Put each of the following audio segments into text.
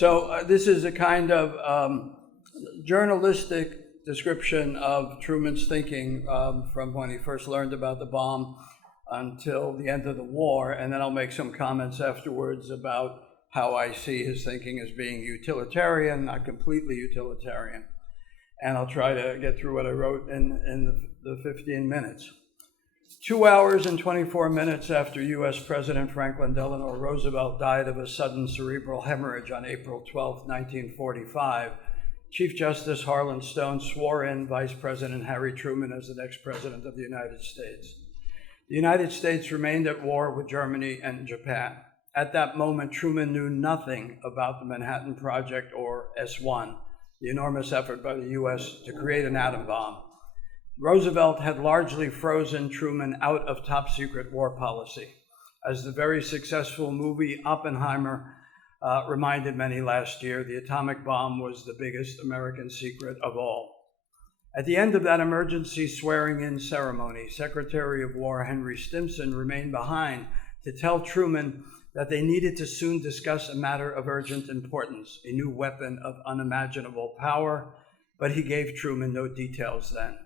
This is a kind of journalistic description of Truman's thinking from when he first learned about the bomb until the end of the war, and then I'll make some comments afterwards about how I see his thinking as being utilitarian, not completely utilitarian. And I'll try to get through what I wrote in the 15 minutes. 2 hours and 24 minutes after U.S. President Franklin Delano Roosevelt died of a sudden cerebral hemorrhage on April 12, 1945, Chief Justice Harlan Stone swore in Vice President Harry Truman as the next President of the United States. The United States remained at war with Germany and Japan. At that moment, Truman knew nothing about the Manhattan Project or S-1, the enormous effort by the U.S. to create an atom bomb. Roosevelt had largely frozen Truman out of top-secret war policy. As the very successful movie Oppenheimer reminded many last year, the atomic bomb was the biggest American secret of all. At the end of that emergency swearing-in ceremony, Secretary of War Henry Stimson remained behind to tell Truman that they needed to soon discuss a matter of urgent importance, a new weapon of unimaginable power, but he gave Truman no details then.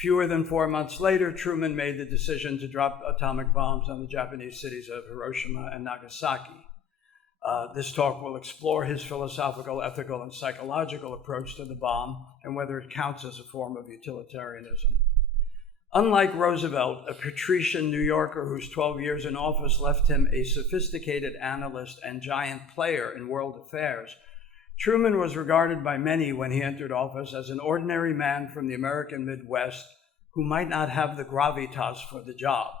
Fewer than 4 months later, Truman made the decision to drop atomic bombs on the Japanese cities of Hiroshima and Nagasaki. This talk will explore his philosophical, ethical, and psychological approach to the bomb and whether it counts as a form of utilitarianism. Unlike Roosevelt, a patrician New Yorker whose 12 years in office left him a sophisticated analyst and giant player in world affairs, Truman was regarded by many when he entered office as an ordinary man from the American Midwest who might not have the gravitas for the job.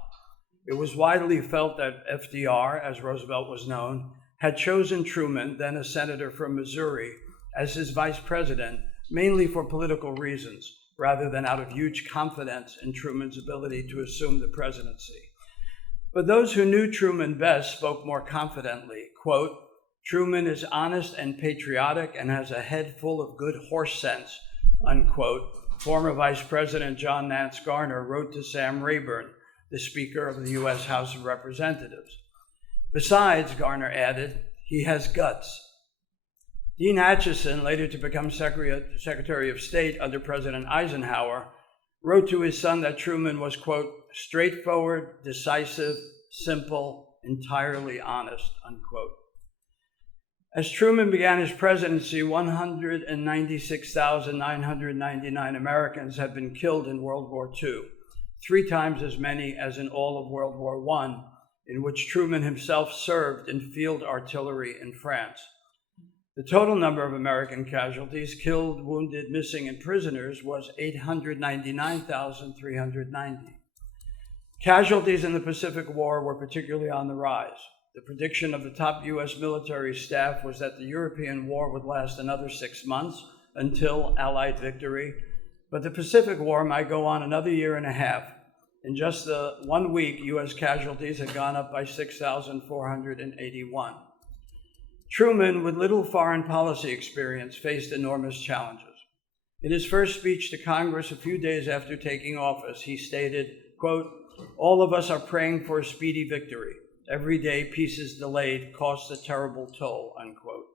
It was widely felt that FDR, as Roosevelt was known, had chosen Truman, then a senator from Missouri, as his vice president, mainly for political reasons, rather than out of huge confidence in Truman's ability to assume the presidency. But those who knew Truman best spoke more confidently. Quote, Truman is honest and patriotic and has a head full of good horse sense, unquote, former Vice President John Nance Garner wrote to Sam Rayburn, the Speaker of the U.S. House of Representatives. Besides, Garner added, he has guts. Dean Acheson, later to become Secretary of State under President Eisenhower, wrote to his son that Truman was, quote, straightforward, decisive, simple, entirely honest, unquote. As Truman began his presidency, 196,999 Americans had been killed in World War II, 3 times as many as in all of World War I, in which Truman himself served in field artillery in France. The total number of American casualties, killed, wounded, missing, and prisoners was 899,390. Casualties in the Pacific War were particularly on the rise. The prediction of the top U.S. military staff was that the European War would last another 6 months until Allied victory, but the Pacific War might go on another year and a half. In just 1 week, U.S. casualties had gone up by 6,481. Truman, with little foreign policy experience, faced enormous challenges. In his first speech to Congress a few days after taking office, he stated, quote, all of us are praying for a speedy victory. Every day peace is delayed costs a terrible toll, unquote.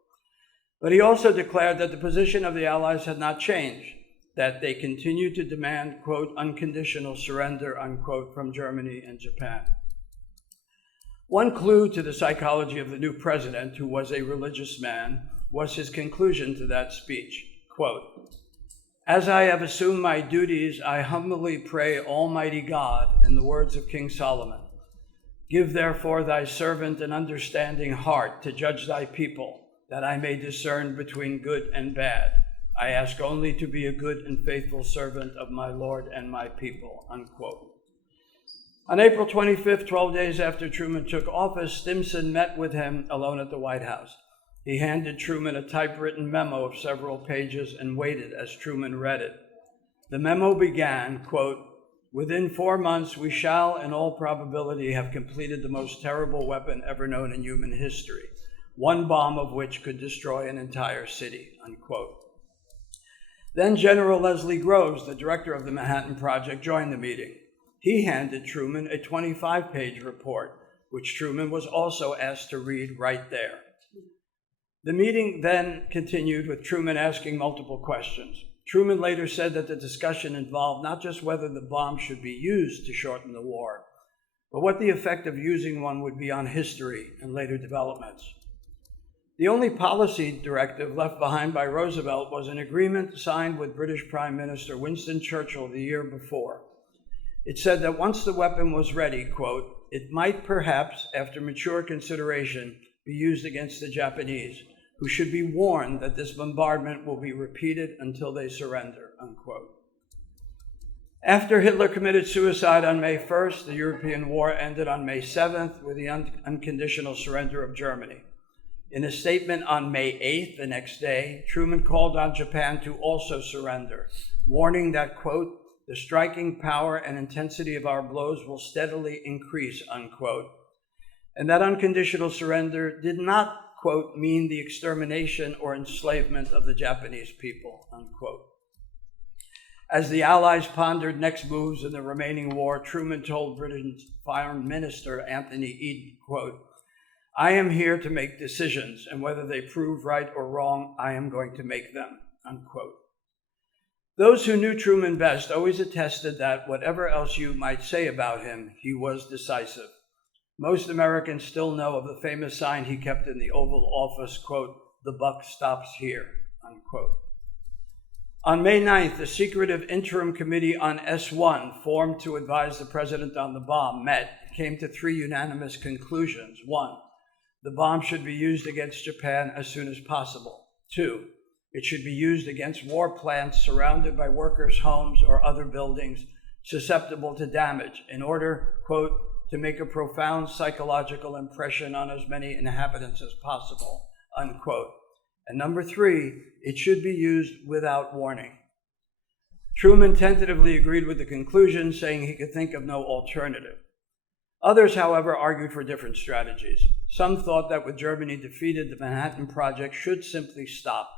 But he also declared that the position of the Allies had not changed, that they continued to demand, quote, unconditional surrender, unquote, from Germany and Japan. One clue to the psychology of the new president, who was a religious man, was his conclusion to that speech, quote, as I have assumed my duties, I humbly pray Almighty God, in the words of King Solomon, give therefore thy servant an understanding heart to judge thy people, that I may discern between good and bad. I ask only to be a good and faithful servant of my Lord and my people, unquote. On April 25th, 12 days after Truman took office, Stimson met with him alone at the White House. He handed Truman a typewritten memo of several pages and waited as Truman read it. The memo began, quote, within 4 months, we shall, in all probability, have completed the most terrible weapon ever known in human history, one bomb of which could destroy an entire city, unquote. Then General Leslie Groves, the director of the Manhattan Project, joined the meeting. He handed Truman a 25-page report, which Truman was also asked to read right there. The meeting then continued with Truman asking multiple questions. Truman later said that the discussion involved not just whether the bomb should be used to shorten the war, but what the effect of using one would be on history and later developments. The only policy directive left behind by Roosevelt was an agreement signed with British Prime Minister Winston Churchill the year before. It said that once the weapon was ready, quote, it might perhaps, after mature consideration, be used against the Japanese, who should be warned that this bombardment will be repeated until they surrender, unquote. After Hitler committed suicide on May 1st, the European war ended on May 7th with the unconditional surrender of Germany. In a statement on May 8th, the next day, Truman called on Japan to also surrender, warning that, quote, the striking power and intensity of our blows will steadily increase, unquote. And that unconditional surrender did not, quote, mean the extermination or enslavement of the Japanese people, unquote. As the Allies pondered next moves in the remaining war, Truman told Britain's Foreign Minister Anthony Eden, quote, I am here to make decisions, and whether they prove right or wrong, I am going to make them, unquote. Those who knew Truman best always attested that whatever else you might say about him, he was decisive. Most Americans still know of the famous sign he kept in the Oval Office, quote, the buck stops here, unquote. On May 9th, the secretive Interim Committee on S-1, formed to advise the president on the bomb, met and came to three unanimous conclusions. 1, the bomb should be used against Japan as soon as possible. 2, it should be used against war plants surrounded by workers' homes or other buildings susceptible to damage in order, quote, to make a profound psychological impression on as many inhabitants as possible, unquote. And number 3, it should be used without warning. Truman tentatively agreed with the conclusion, saying he could think of no alternative. Others, however, argued for different strategies. Some thought that with Germany defeated, the Manhattan Project should simply stop.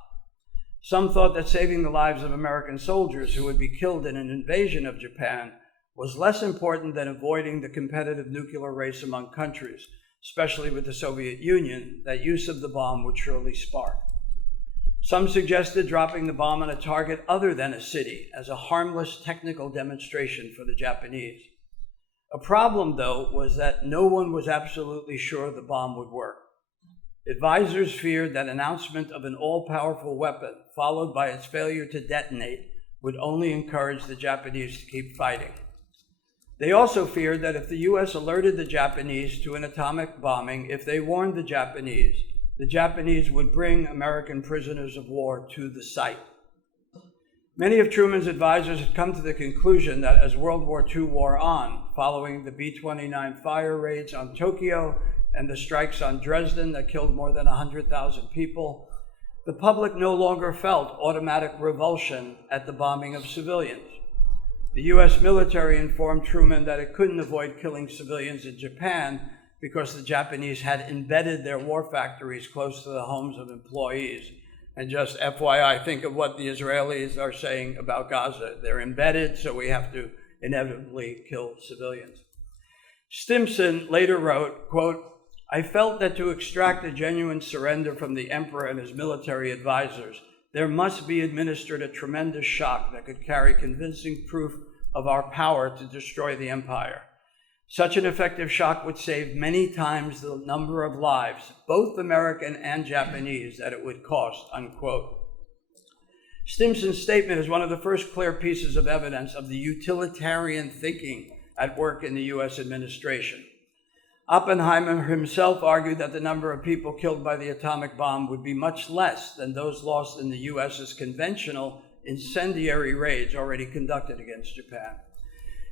Some thought that saving the lives of American soldiers who would be killed in an invasion of Japan was less important than avoiding the competitive nuclear race among countries, especially with the Soviet Union, that use of the bomb would surely spark. Some suggested dropping the bomb on a target other than a city as a harmless technical demonstration for the Japanese. A problem, though, was that no one was absolutely sure the bomb would work. Advisors feared that announcement of an all-powerful weapon, followed by its failure to detonate, would only encourage the Japanese to keep fighting. They also feared that if the U.S. alerted the Japanese to an atomic bombing, if they warned the Japanese would bring American prisoners of war to the site. Many of Truman's advisors had come to the conclusion that as World War II wore on, following the B-29 fire raids on Tokyo and the strikes on Dresden that killed more than 100,000 people, the public no longer felt automatic revulsion at the bombing of civilians. The U.S. military informed Truman that it couldn't avoid killing civilians in Japan because the Japanese had embedded their war factories close to the homes of employees. And just FYI, think of what the Israelis are saying about Gaza. They're embedded, so we have to inevitably kill civilians. Stimson later wrote, quote, I felt that to extract a genuine surrender from the emperor and his military advisors, there must be administered a tremendous shock that could carry convincing proof of our power to destroy the empire. Such an effective shock would save many times the number of lives, both American and Japanese, that it would cost, unquote. Stimson's statement is one of the first clear pieces of evidence of the utilitarian thinking at work in the U.S. administration. Oppenheimer himself argued that the number of people killed by the atomic bomb would be much less than those lost in the U.S.'s conventional incendiary raids already conducted against Japan.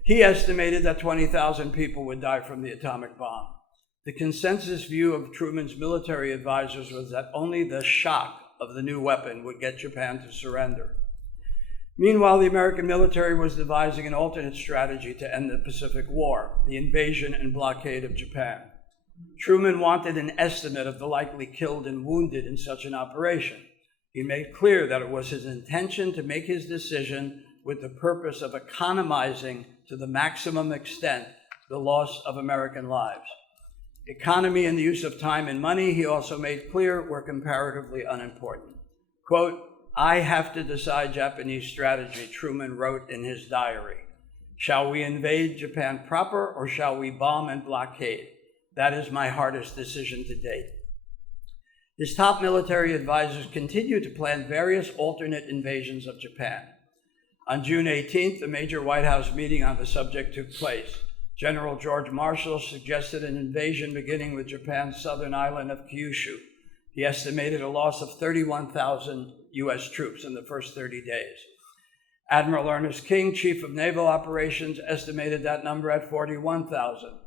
He estimated that 20,000 people would die from the atomic bomb. The consensus view of Truman's military advisors was that only the shock of the new weapon would get Japan to surrender. Meanwhile, the American military was devising an alternate strategy to end the Pacific War, the invasion and blockade of Japan. Truman wanted an estimate of the likely killed and wounded in such an operation. He made clear that it was his intention to make his decision with the purpose of economizing to the maximum extent the loss of American lives. Economy and the use of time and money, he also made clear, were comparatively unimportant. Quote, "I have to decide Japanese strategy," Truman wrote in his diary. "Shall we invade Japan proper, or shall we bomb and blockade? That is my hardest decision to date." His top military advisors continued to plan various alternate invasions of Japan. On June 18th, a major White House meeting on the subject took place. General George Marshall suggested an invasion beginning with Japan's southern island of Kyushu. He estimated a loss of 31,000 U.S. troops in the first 30 days. Admiral Ernest King, Chief of Naval Operations, estimated that number at 41,000.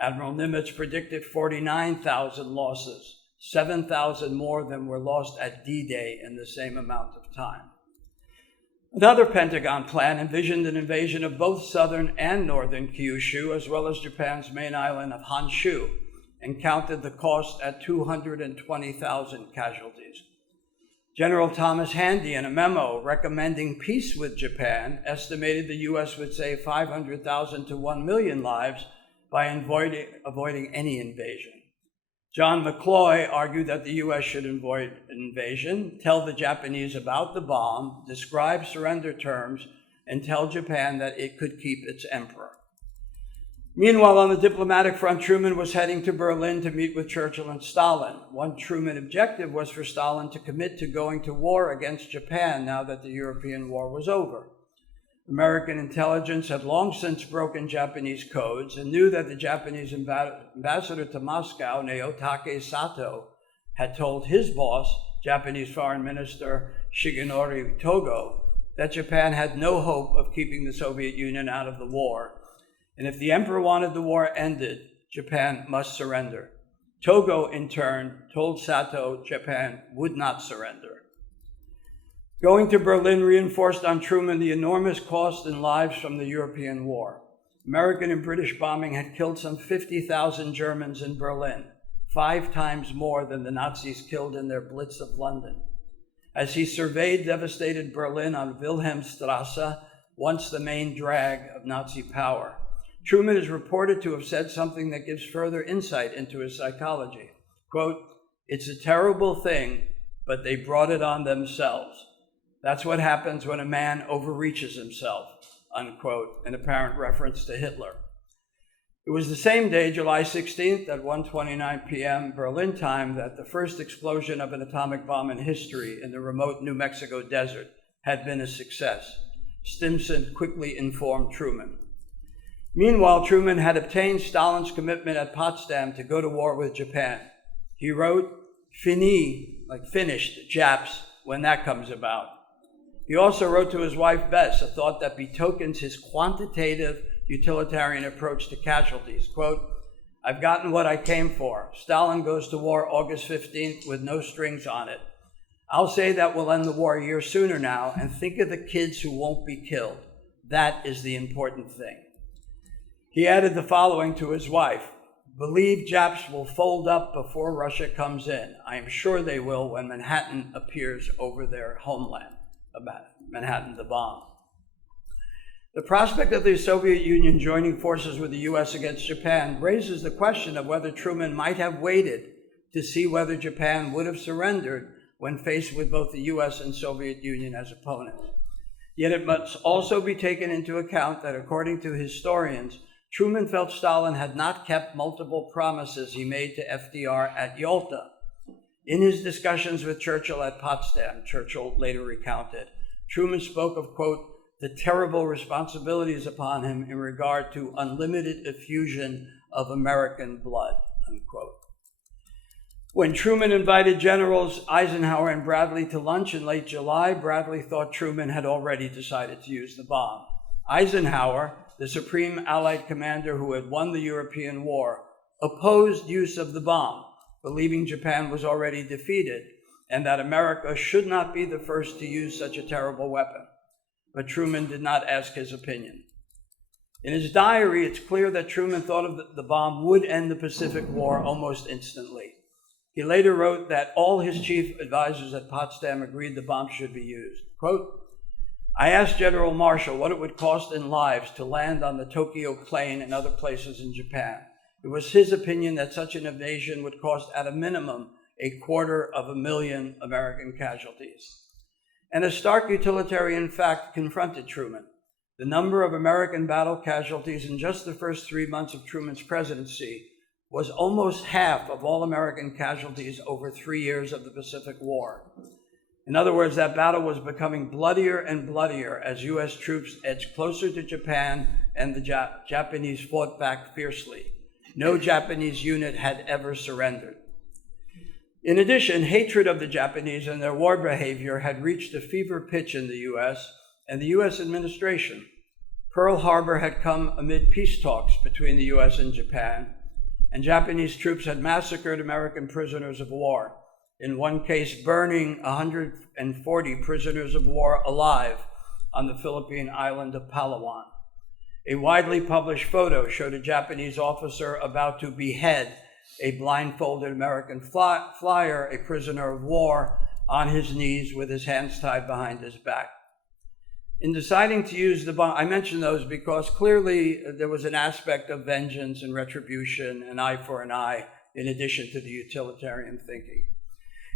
Admiral Nimitz predicted 49,000 losses, 7,000 more than were lost at D-Day in the same amount of time. Another Pentagon plan envisioned an invasion of both southern and northern Kyushu, as well as Japan's main island of Honshu, and counted the cost at 220,000 casualties. General Thomas Handy, in a memo recommending peace with Japan, estimated the U.S. would save 500,000 to 1 million lives by avoiding any invasion. John McCloy argued that the U.S. should avoid an invasion, tell the Japanese about the bomb, describe surrender terms, and tell Japan that it could keep its emperor. Meanwhile, on the diplomatic front, Truman was heading to Berlin to meet with Churchill and Stalin. One Truman objective was for Stalin to commit to going to war against Japan now that the European war was over. American intelligence had long since broken Japanese codes and knew that the Japanese ambassador to Moscow, Naotake Sato, had told his boss, Japanese Foreign Minister Shigenori Togo, that Japan had no hope of keeping the Soviet Union out of the war, and if the emperor wanted the war ended, Japan must surrender. Togo, in turn, told Sato Japan would not surrender. Going to Berlin reinforced on Truman the enormous cost in lives from the European war. American and British bombing had killed some 50,000 Germans in Berlin, 5 times more than the Nazis killed in their Blitz of London. As he surveyed devastated Berlin on Wilhelmstrasse, once the main drag of Nazi power, Truman is reported to have said something that gives further insight into his psychology. Quote, "It's a terrible thing, but they brought it on themselves. That's what happens when a man overreaches himself," unquote, an apparent reference to Hitler. It was the same day, July 16th, at 1:29 p.m. Berlin time, that the first explosion of an atomic bomb in history in the remote New Mexico desert had been a success. Stimson quickly informed Truman. Meanwhile, Truman had obtained Stalin's commitment at Potsdam to go to war with Japan. He wrote, "Fini," like finished, Japs, when that comes about. He also wrote to his wife, Bess, a thought that betokens his quantitative utilitarian approach to casualties. Quote, "I've gotten what I came for. Stalin goes to war August 15th with no strings on it. I'll say that we'll end the war a year sooner now, and think of the kids who won't be killed. That is the important thing." He added the following to his wife: "Believe Japs will fold up before Russia comes in. I am sure they will when Manhattan appears over their homeland." About Manhattan, the bomb. The prospect of the Soviet Union joining forces with the U.S. against Japan raises the question of whether Truman might have waited to see whether Japan would have surrendered when faced with both the U.S. and Soviet Union as opponents. Yet it must also be taken into account that, according to historians, Truman felt Stalin had not kept multiple promises he made to FDR at Yalta. In his discussions with Churchill at Potsdam, Churchill later recounted, Truman spoke of, quote, "the terrible responsibilities upon him in regard to unlimited effusion of American blood," unquote. When Truman invited Generals Eisenhower and Bradley to lunch in late July, Bradley thought Truman had already decided to use the bomb. Eisenhower, the supreme Allied commander who had won the European war, opposed use of the bomb, believing Japan was already defeated and that America should not be the first to use such a terrible weapon. But Truman did not ask his opinion. In his diary, it's clear that Truman thought of the bomb would end the Pacific War almost instantly. He later wrote that all his chief advisors at Potsdam agreed the bomb should be used. Quote, "I asked General Marshall what it would cost in lives to land on the Tokyo plain and other places in Japan. It was his opinion that such an invasion would cost at a minimum 250,000 American casualties. And a stark utilitarian fact confronted Truman. The number of American battle casualties in just the first 3 months of Truman's presidency was almost half of all American casualties over 3 years of the Pacific War. In other words, that battle was becoming bloodier and bloodier as U.S. troops edged closer to Japan and the Japanese fought back fiercely. No Japanese unit had ever surrendered. In addition, hatred of the Japanese and their war behavior had reached a fever pitch in the U.S. and the U.S. administration. Pearl Harbor had come amid peace talks between the U.S. and Japan, and Japanese troops had massacred American prisoners of war, in one case burning 140 prisoners of war alive on the Philippine island of Palawan. A widely published photo showed a Japanese officer about to behead a blindfolded American flyer, a prisoner of war, on his knees with his hands tied behind his back. In deciding to use the bomb, I mention those because clearly there was an aspect of vengeance and retribution, an eye for an eye, in addition to the utilitarian thinking.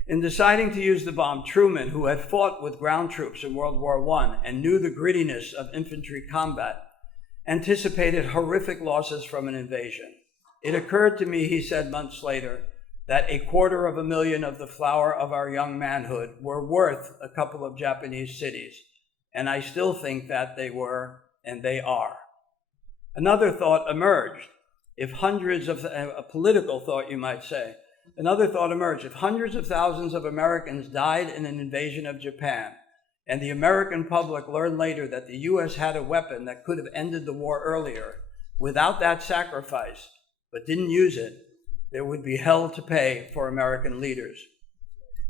In deciding to use the bomb, Truman, who had fought with ground troops in World War I and knew the grittiness of infantry combat, anticipated horrific losses from an invasion. It occurred to me, he said months later, that 250,000 of the flower of our young manhood were worth a couple of Japanese cities, and I still think that they were, and they are. Another thought emerged, a political thought you might say, another thought emerged. If hundreds of thousands of Americans died in an invasion of Japan, and the American public learned later that the U.S. had a weapon that could have ended the war earlier, without that sacrifice, but didn't use it, there would be hell to pay for American leaders.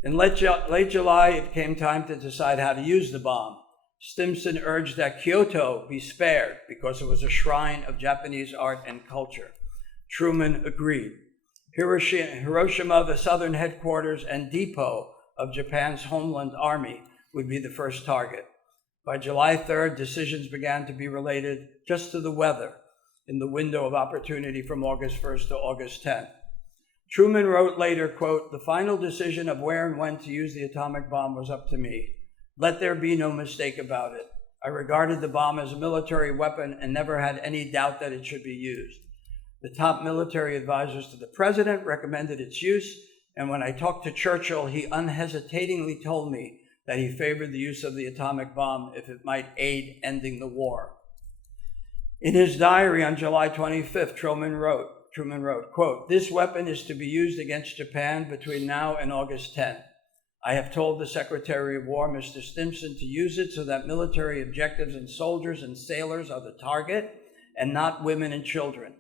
In late July, it came time to decide how to use the bomb. Stimson urged that Kyoto be spared because it was a shrine of Japanese art and culture. Truman agreed. Hiroshima, the southern headquarters and depot of Japan's homeland army, would be the first target. By July 3rd, decisions began to be related just to the weather in the window of opportunity from August 1st to August 10th. Truman wrote later, quote, "The final decision of where and when to use the atomic bomb was up to me. Let there be no mistake about it. I regarded the bomb as a military weapon and never had any doubt that it should be used. The top military advisors to the president recommended its use, and when I talked to Churchill, he unhesitatingly told me that he favored the use of the atomic bomb if it might aid ending the war." In his diary on July 25th, Truman wrote, quote, "This weapon is to be used against Japan between now and August 10th. I have told the Secretary of War, Mr. Stimson, to use it so that military objectives and soldiers and sailors are the target and not women and children.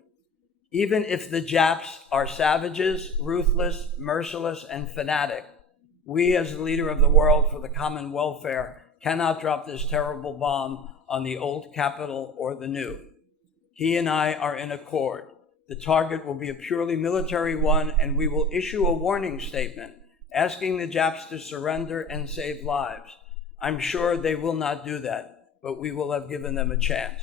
Even if the Japs are savages, ruthless, merciless, and fanatic, we as the leader of the world for the common welfare cannot drop this terrible bomb on the old capital or the new. He and I are in accord. The target will be a purely military one, and we will issue a warning statement asking the Japs to surrender and save lives. I'm sure they will not do that, but we will have given them a chance."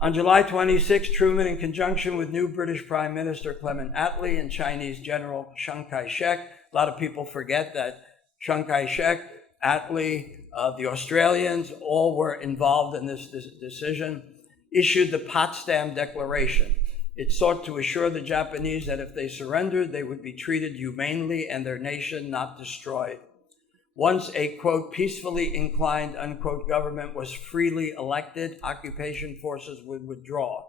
On July 26, Truman, in conjunction with new British Prime Minister Clement Attlee and Chinese General Chiang Kai-shek, a lot of people forget that Chiang Kai-shek, Attlee, the Australians, all were involved in this decision, issued the Potsdam Declaration. It sought to assure the Japanese that if they surrendered, they would be treated humanely and their nation not destroyed. Once a, quote, peacefully inclined, unquote, government was freely elected, occupation forces would withdraw.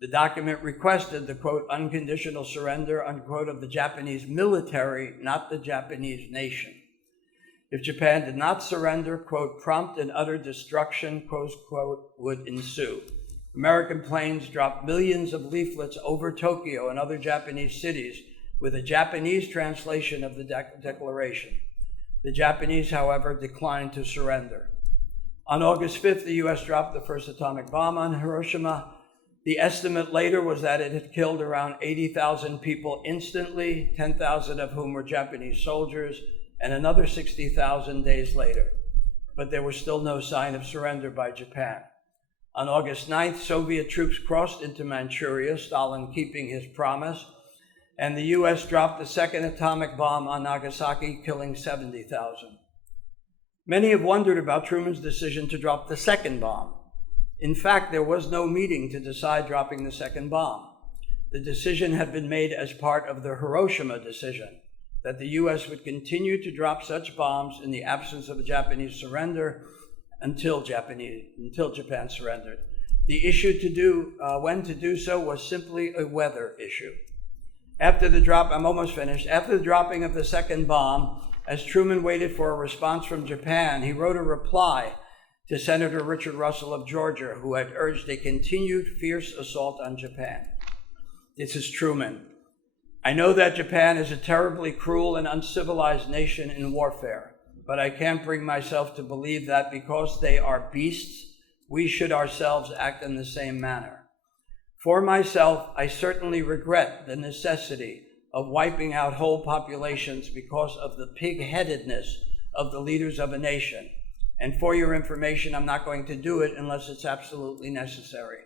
The document requested the, quote, unconditional surrender, unquote, of the Japanese military, not the Japanese nation. If Japan did not surrender, quote, prompt and utter destruction, close quote, would ensue. American planes dropped millions of leaflets over Tokyo and other Japanese cities with a Japanese translation of the declaration. The Japanese, however, declined to surrender. On August 5th, the U.S. dropped the first atomic bomb on Hiroshima. The estimate later was that it had killed around 80,000 people instantly, 10,000 of whom were Japanese soldiers, and another 60,000 days later. But there was still no sign of surrender by Japan. On August 9th, Soviet troops crossed into Manchuria, Stalin keeping his promise, and the US dropped the second atomic bomb on Nagasaki, killing 70,000. Many have wondered about Truman's decision to drop the second bomb. In fact, there was no meeting to decide dropping the second bomb. The decision had been made as part of the Hiroshima decision, that the US would continue to drop such bombs in the absence of a Japanese surrender until Japan surrendered. The issue when to do so was simply a weather issue. After the dropping of the second bomb, as Truman waited for a response from Japan, he wrote a reply to Senator Richard Russell of Georgia, who had urged a continued fierce assault on Japan. This is Truman. I know that Japan is a terribly cruel and uncivilized nation in warfare, but I can't bring myself to believe that because they are beasts, we should ourselves act in the same manner. For myself, I certainly regret the necessity of wiping out whole populations because of the pig-headedness of the leaders of a nation. And for your information, I'm not going to do it unless it's absolutely necessary.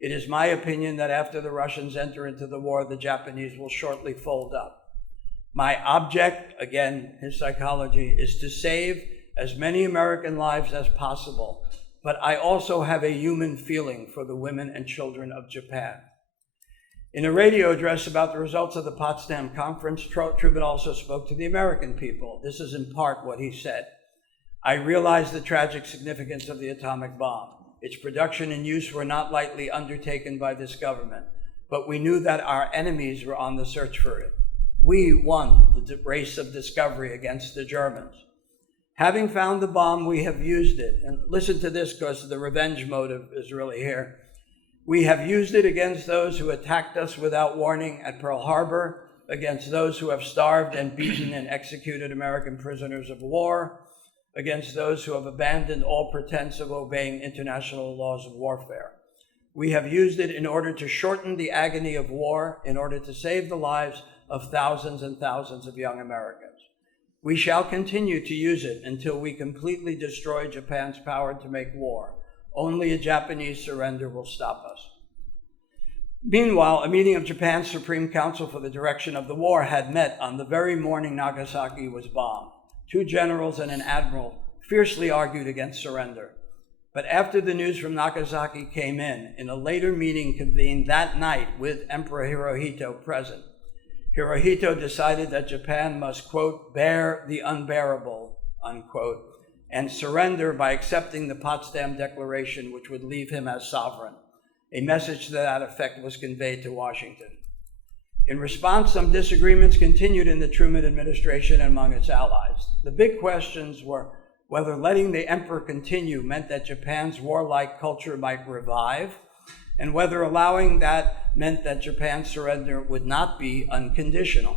It is my opinion that after the Russians enter into the war, the Japanese will shortly fold up. My object, again, his psychology, is to save as many American lives as possible, but I also have a human feeling for the women and children of Japan. In a radio address about the results of the Potsdam Conference, Truman also spoke to the American people. This is in part what he said. I realize the tragic significance of the atomic bomb. Its production and use were not lightly undertaken by this government, but we knew that our enemies were on the search for it. We won the race of discovery against the Germans. Having found the bomb, we have used it. And listen to this, because the revenge motive is really here. We have used it against those who attacked us without warning at Pearl Harbor, against those who have starved and beaten and executed American prisoners of war, against those who have abandoned all pretense of obeying international laws of warfare. We have used it in order to shorten the agony of war, in order to save the lives of thousands and thousands of young Americans. We shall continue to use it until we completely destroy Japan's power to make war. Only a Japanese surrender will stop us. Meanwhile, a meeting of Japan's Supreme Council for the Direction of the War had met on the very morning Nagasaki was bombed. 2 generals and an admiral fiercely argued against surrender. But after the news from Nagasaki came in a later meeting convened that night with Emperor Hirohito present, Hirohito decided that Japan must, quote, bear the unbearable, unquote, and surrender by accepting the Potsdam Declaration, which would leave him as sovereign. A message to that effect was conveyed to Washington. In response, some disagreements continued in the Truman administration and among its allies. The big questions were whether letting the emperor continue meant that Japan's warlike culture might revive, and whether allowing that meant that Japan's surrender would not be unconditional.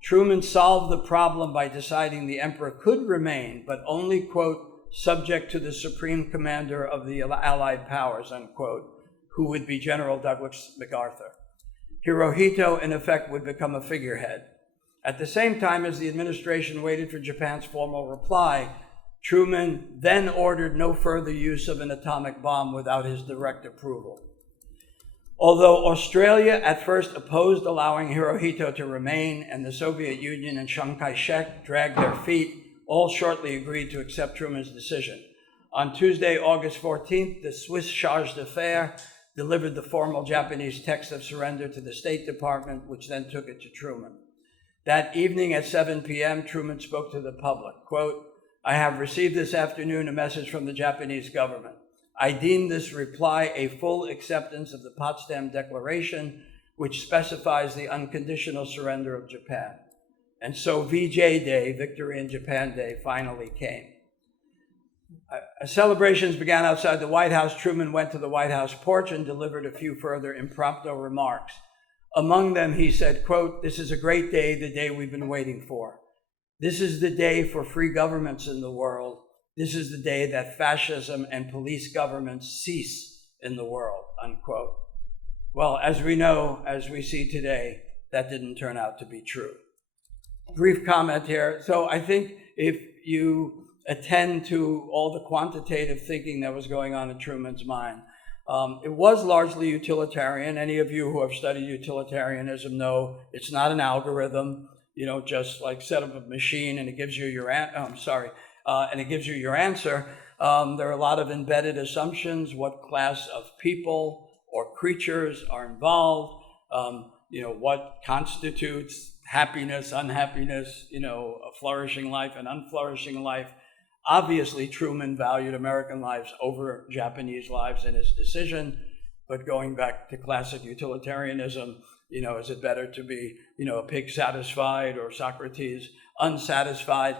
Truman solved the problem by deciding the emperor could remain, but only, quote, subject to the supreme commander of the Allied powers, unquote, who would be General Douglas MacArthur. Hirohito, in effect, would become a figurehead. At the same time as the administration waited for Japan's formal reply, Truman then ordered no further use of an atomic bomb without his direct approval. Although Australia at first opposed allowing Hirohito to remain, and the Soviet Union and Chiang Kai-shek dragged their feet, all shortly agreed to accept Truman's decision. On Tuesday, August 14th, the Swiss Charge d'Affaires delivered the formal Japanese text of surrender to the State Department, which then took it to Truman. That evening at 7 p.m., Truman spoke to the public, quote, I have received this afternoon a message from the Japanese government. I deem this reply a full acceptance of the Potsdam Declaration, which specifies the unconditional surrender of Japan. And so VJ Day, Victory in Japan Day, finally came. Celebrations began outside the White House. Truman went to the White House porch and delivered a few further impromptu remarks. Among them, he said, quote, this is a great day, the day we've been waiting for. This is the day for free governments in the world. This is the day that fascism and police governments cease in the world, unquote. Well, as we know, as we see today, that didn't turn out to be true. Brief comment here. So I think if you attend to all the quantitative thinking that was going on in Truman's mind, It was largely utilitarian. Any of you who have studied utilitarianism know it's not an algorithm, just like set up a machine and it gives you your answer. There are a lot of embedded assumptions, what class of people or creatures are involved, what constitutes happiness, unhappiness, a flourishing life, an unflourishing life. Obviously, Truman valued American lives over Japanese lives in his decision, but going back to classic utilitarianism, is it better to be, a pig satisfied or Socrates unsatisfied?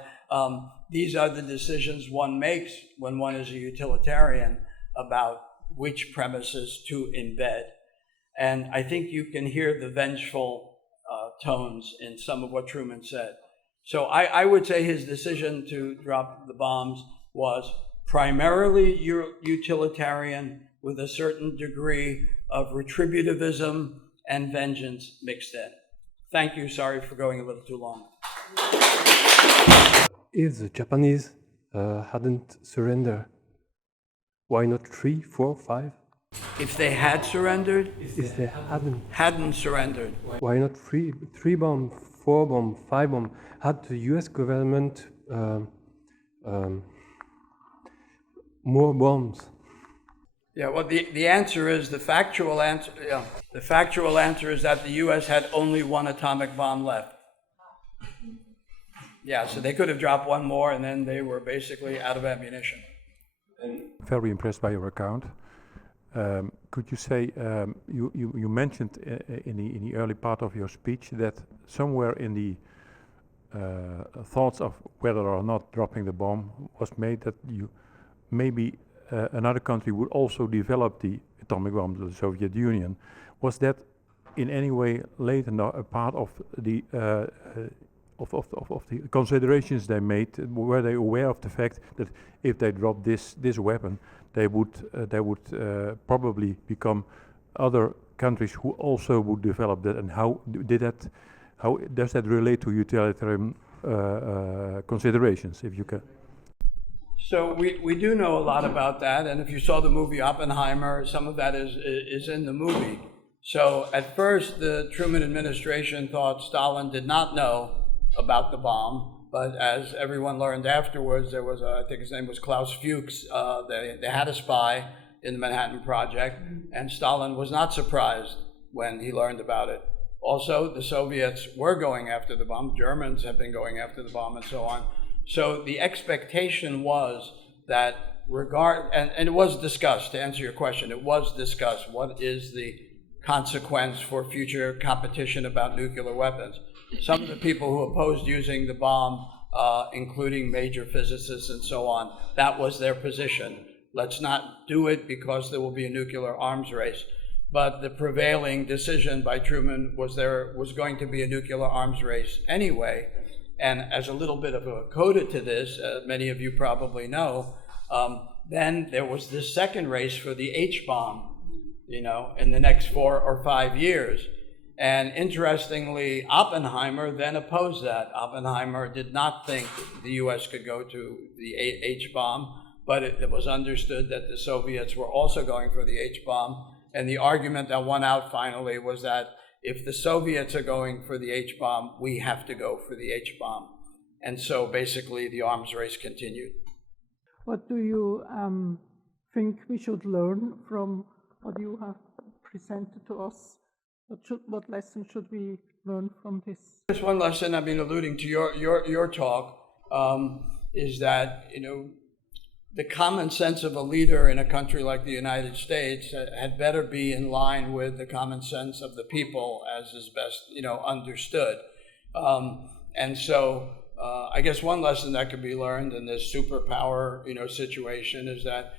These are the decisions one makes when one is a utilitarian about which premises to embed. And I think you can hear the vengeful tones in some of what Truman said. So I would say his decision to drop the bombs was primarily utilitarian with a certain degree of retributivism and vengeance mixed in. Thank you. Sorry for going a little too long. If the Japanese hadn't surrendered, why not 3, 4, 5? If they had surrendered? If they hadn't surrendered. Why not 3 bomb, 4 bomb, 5 bomb? Had the US government more bombs? Yeah, well, the answer is, the factual answer is that the US had only one atomic bomb left. Yeah, so they could have dropped one more and then they were basically out of ammunition. Very impressed by your account. Could you say, you mentioned in the early part of your speech that somewhere in the thoughts of whether or not dropping the bomb was made that maybe another country would also develop the atomic bomb, the Soviet Union. Was that in any way later a part of the considerations they made? Were they aware of the fact that if they dropped this weapon, they would probably become other countries who also would develop that? And how does that relate to utilitarian considerations, if you can? So we do know a lot about that, and if you saw the movie Oppenheimer, some of that is in the movie. So at first, the Truman administration thought Stalin did not know about the bomb, but as everyone learned afterwards, there was I think his name was Klaus Fuchs. They had a spy in the Manhattan Project, and Stalin was not surprised when he learned about it. Also, the Soviets were going after the bomb. Germans have been going after the bomb, and so on. So the expectation was that and it was discussed, to answer your question, it was discussed, what is the consequence for future competition about nuclear weapons? Some of the people who opposed using the bomb, including major physicists and so on, that was their position. Let's not do it because there will be a nuclear arms race. But the prevailing decision by Truman was there was going to be a nuclear arms race anyway. And as a little bit of a coda to this, many of you probably know, then there was this second race for the H-bomb, in the next 4 or 5 years. And interestingly, Oppenheimer then opposed that. Oppenheimer did not think the US could go to the H-bomb, but it was understood that the Soviets were also going for the H-bomb. And the argument that won out finally was that if the Soviets are going for the H-bomb, we have to go for the H-bomb. And so basically the arms race continued. What do you think we should learn from what you have presented to us? What lesson should we learn from this? Just one lesson, alluding to your talk, is that, the common sense of a leader in a country like the United States had better be in line with the common sense of the people as is best, understood. And so I guess one lesson that could be learned in this superpower, situation is that,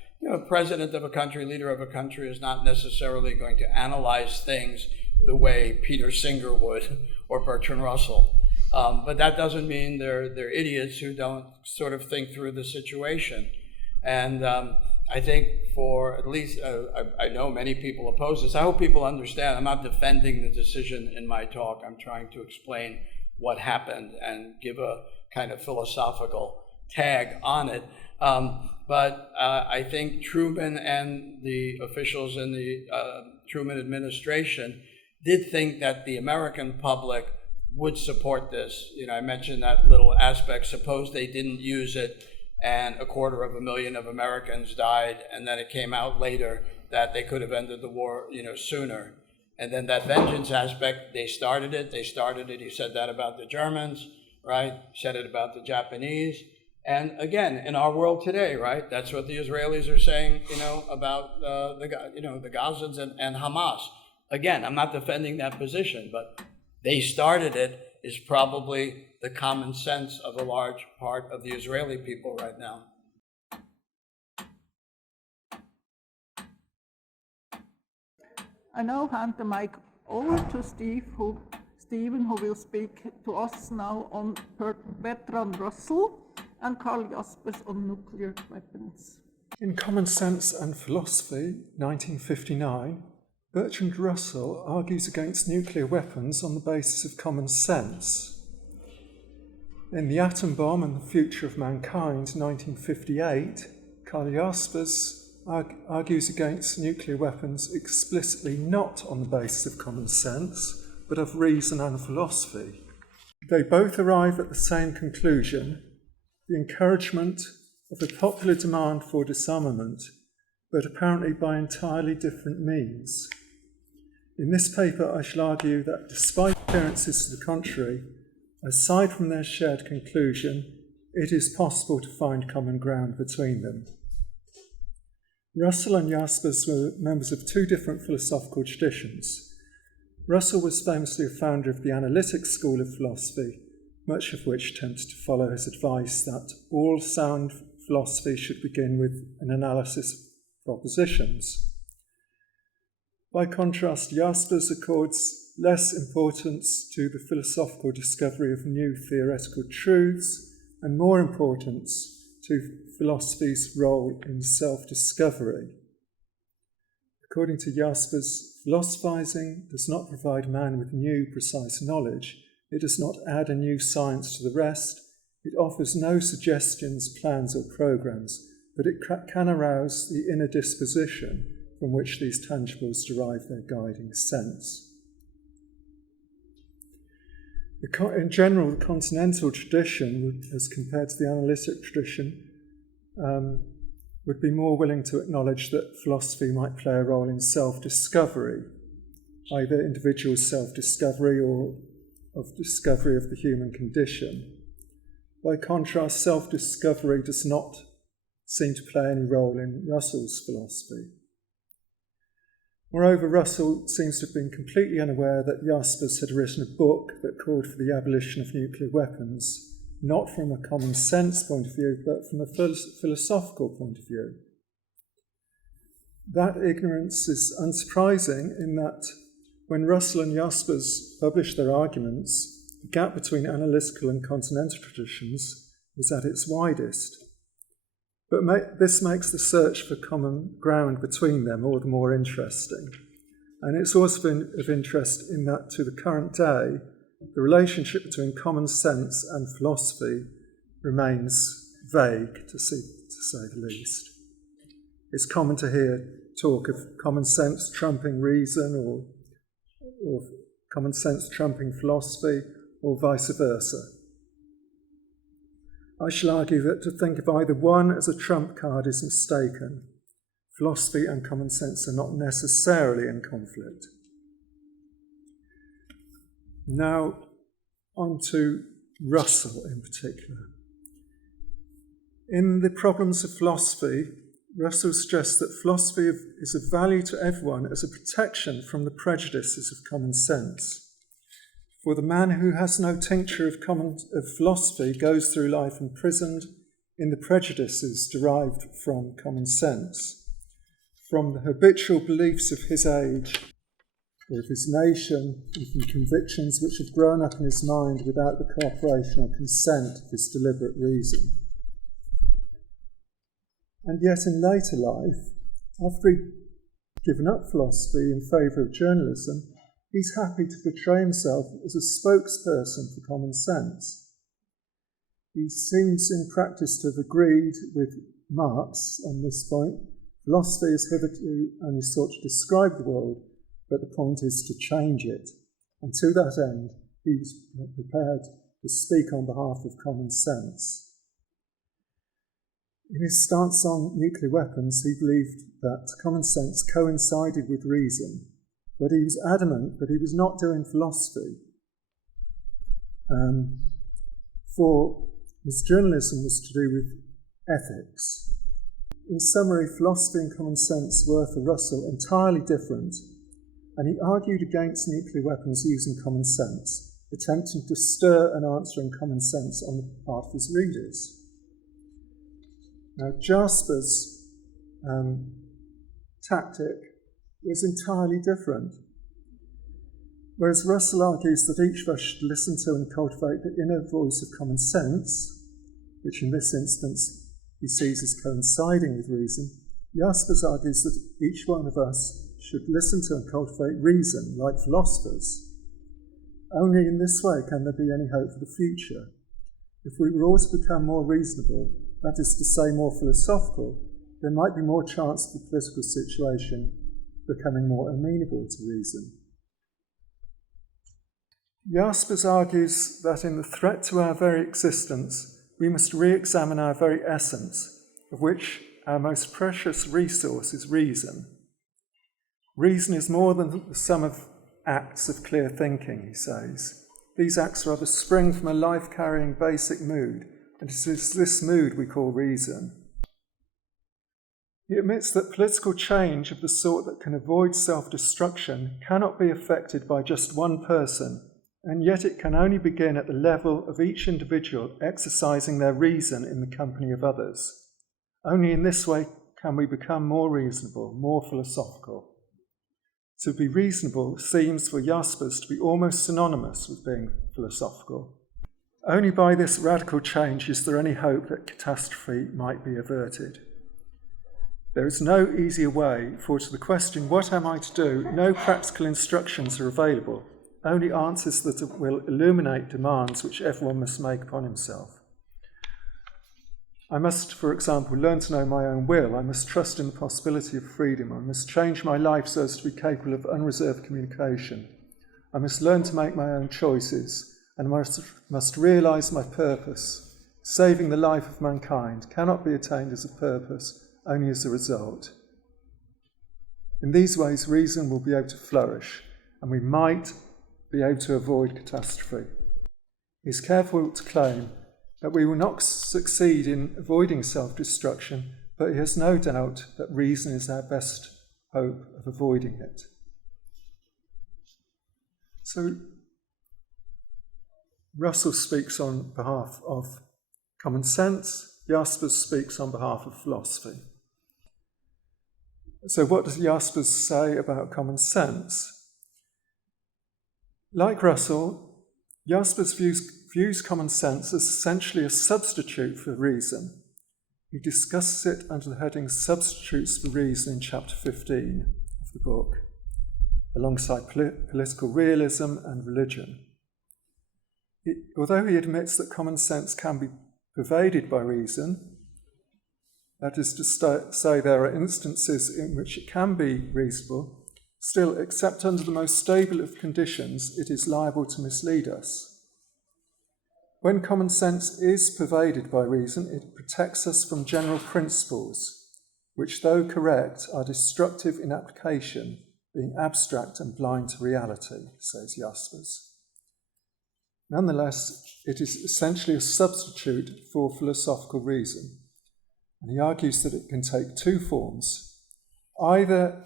president of a country, leader of a country is not necessarily going to analyze things the way Peter Singer would or Bertrand Russell. But that doesn't mean they're idiots who don't sort of think through the situation. And I think for at least, I know many people oppose this. I hope people understand. I'm not defending the decision in my talk. I'm trying to explain what happened and give a kind of philosophical tag on it. But I think Truman and the officials in the Truman administration did think that the American public would support this. You know, I mentioned that little aspect. Suppose they didn't use it and 250,000 of Americans died, and then it came out later that they could have ended the war, you know, sooner. And then that vengeance aspect, they started it. He said that about the Germans, right? Said it about the Japanese. And again, in our world today, right? That's what the Israelis are saying, you know, about the Gazans and Hamas. Again, I'm not defending that position, but they started it is probably the common sense of a large part of the Israeli people right now. I now hand the mic over to Stephen, who will speak to us now on Bertrand Russell and Karl Jaspers on nuclear weapons. In Common Sense and Philosophy, 1959, Bertrand Russell argues against nuclear weapons on the basis of common sense. In The Atom Bomb and the Future of Mankind, 1958, Karl Jaspers argues against nuclear weapons explicitly not on the basis of common sense, but of reason and philosophy. They both arrive at the same conclusion: the encouragement of a popular demand for disarmament, but apparently by entirely different means. In this paper, I shall argue that despite appearances to the contrary, aside from their shared conclusion, it is possible to find common ground between them. Russell and Jaspers were members of two different philosophical traditions. Russell was famously a founder of the analytic school of philosophy, much of which tended to follow his advice that all sound philosophy should begin with an analysis of propositions. By contrast, Jaspers accords less importance to the philosophical discovery of new theoretical truths and more importance to philosophy's role in self-discovery. According to Jaspers, philosophizing does not provide man with new, precise knowledge. It does not add a new science to the rest. It offers no suggestions, plans, or programs, but it can arouse the inner disposition from which these tangibles derive their guiding sense. In general, the continental tradition, as compared to the analytic tradition, would be more willing to acknowledge that philosophy might play a role in self-discovery, either individual self-discovery or of discovery of the human condition. By contrast, self-discovery does not seem to play any role in Russell's philosophy. Moreover, Russell seems to have been completely unaware that Jaspers had written a book that called for the abolition of nuclear weapons, not from a common sense point of view, but from a philosophical point of view. That ignorance is unsurprising in that when Russell and Jaspers published their arguments, the gap between analytical and continental traditions was at its widest. But this makes the search for common ground between them all the more interesting. And it's also been of interest in that to the current day, the relationship between common sense and philosophy remains vague, to say the least. It's common to hear talk of common sense trumping reason or common sense trumping philosophy, or vice versa. I shall argue that to think of either one as a trump card is mistaken. Philosophy and common sense are not necessarily in conflict. Now, on to Russell in particular. In The Problems of Philosophy, Russell suggests that philosophy is of value to everyone as a protection from the prejudices of common sense. For the man who has no tincture of philosophy goes through life imprisoned in the prejudices derived from common sense, from the habitual beliefs of his age or of his nation, and from convictions which have grown up in his mind without the cooperation or consent of his deliberate reason. And yet in later life, after he'd given up philosophy in favour of journalism, he's happy to portray himself as a spokesperson for common sense. He seems in practice to have agreed with Marx on this point. Philosophy has hitherto only sought to describe the world, but the point is to change it. And to that end, he was prepared to speak on behalf of common sense. In his stance on nuclear weapons, he believed that common sense coincided with reason, but he was adamant that he was not doing philosophy. For his journalism was to do with ethics. In summary, philosophy and common sense were for Russell entirely different, and he argued against nuclear weapons using common sense, attempting to stir an answer in common sense on the part of his readers. Now, Jasper's tactic was entirely different. Whereas Russell argues that each of us should listen to and cultivate the inner voice of common sense, which in this instance he sees as coinciding with reason, Jaspers argues that each one of us should listen to and cultivate reason, like philosophers. Only in this way can there be any hope for the future. If we were all to become more reasonable, that is to say more philosophical, there might be more chance of the political situation becoming more amenable to reason. Jaspers argues that in the threat to our very existence, we must re-examine our very essence, of which our most precious resource is reason. Reason is more than the sum of acts of clear thinking, he says. These acts rather spring from a life-carrying basic mood, and it is this mood we call reason. He admits that political change of the sort that can avoid self-destruction cannot be effected by just one person, and yet it can only begin at the level of each individual exercising their reason in the company of others. Only in this way can we become more reasonable, more philosophical. To be reasonable seems for Jaspers to be almost synonymous with being philosophical. Only by this radical change is there any hope that catastrophe might be averted. There is no easier way, for to the question, what am I to do, no practical instructions are available, only answers that will illuminate demands which everyone must make upon himself. I must, for example, learn to know my own will. I must trust in the possibility of freedom. I must change my life so as to be capable of unreserved communication. I must learn to make my own choices, and must realise my purpose. Saving the life of mankind cannot be attained as a purpose, only as a result. In these ways, reason will be able to flourish, and we might be able to avoid catastrophe. He is careful to claim that we will not succeed in avoiding self-destruction, but he has no doubt that reason is our best hope of avoiding it. So, Russell speaks on behalf of common sense, Jaspers speaks on behalf of philosophy. So what does Jaspers say about common sense? Like Russell, Jaspers views common sense as essentially a substitute for reason. He discusses it under the heading Substitutes for Reason in chapter 15 of the book, alongside political realism and religion. Although he admits that common sense can be pervaded by reason, that is to say there are instances in which it can be reasonable, still, except under the most stable of conditions, it is liable to mislead us. When common sense is pervaded by reason, it protects us from general principles, which, though correct, are destructive in application, being abstract and blind to reality, says Jaspers. Nonetheless, it is essentially a substitute for philosophical reason, and he argues that it can take two forms. Either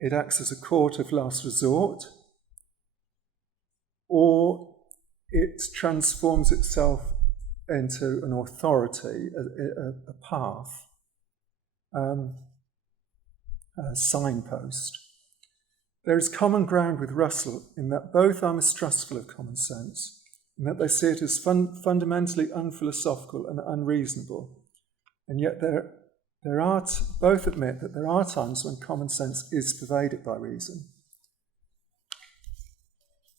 it acts as a court of last resort, or it transforms itself into an authority, a path, a signpost. There is common ground with Russell in that both are mistrustful of common sense, in that they see it as fundamentally unphilosophical and unreasonable. And yet both admit that there are times when common sense is pervaded by reason.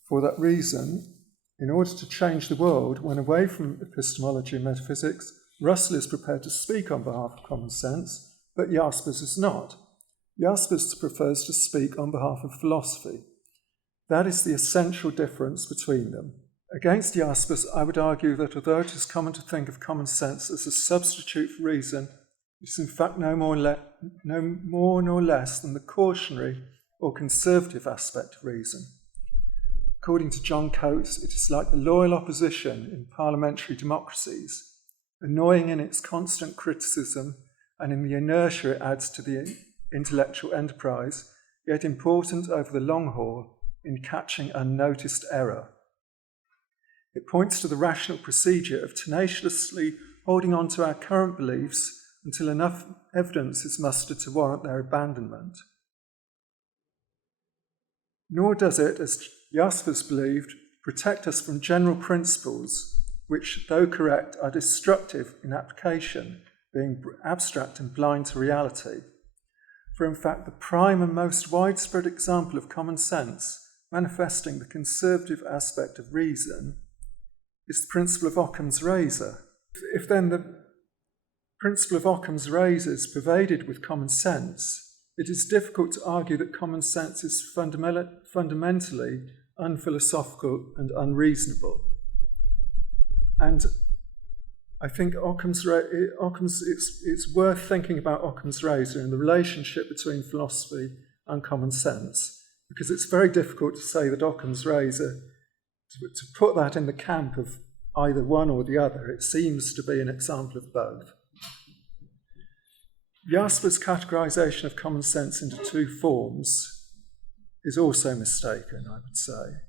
For that reason, In order to change the world, when away from epistemology and metaphysics, Russell is prepared to speak on behalf of common sense, but Jaspers is not. Jaspers prefers to speak on behalf of philosophy. That is the essential difference between them. Against Jaspers, I would argue that although it is common to think of common sense as a substitute for reason, it is in fact no more nor less than the cautionary or conservative aspect of reason. According to John Coates, it is like the loyal opposition in parliamentary democracies, annoying in its constant criticism and in the inertia it adds to the intellectual enterprise, yet important over the long haul in catching unnoticed error. It points to the rational procedure of tenaciously holding on to our current beliefs until enough evidence is mustered to warrant their abandonment. Nor does it, as Jaspers believed, protect us from general principles which, though correct, are destructive in application, being abstract and blind to reality. For in fact, the prime and most widespread example of common sense, manifesting the conservative aspect of reason, is the principle of Occam's razor. If then the principle of Occam's razor is pervaded with common sense, it is difficult to argue that common sense is fundamentally unphilosophical and unreasonable. And I think it's worth thinking about Occam's razor and the relationship between philosophy and common sense, because it's very difficult to say that Occam's razor, to put that in the camp of either one or the other. It seems to be an example of both. Jaspers' categorization of common sense into two forms is also mistaken, I would say.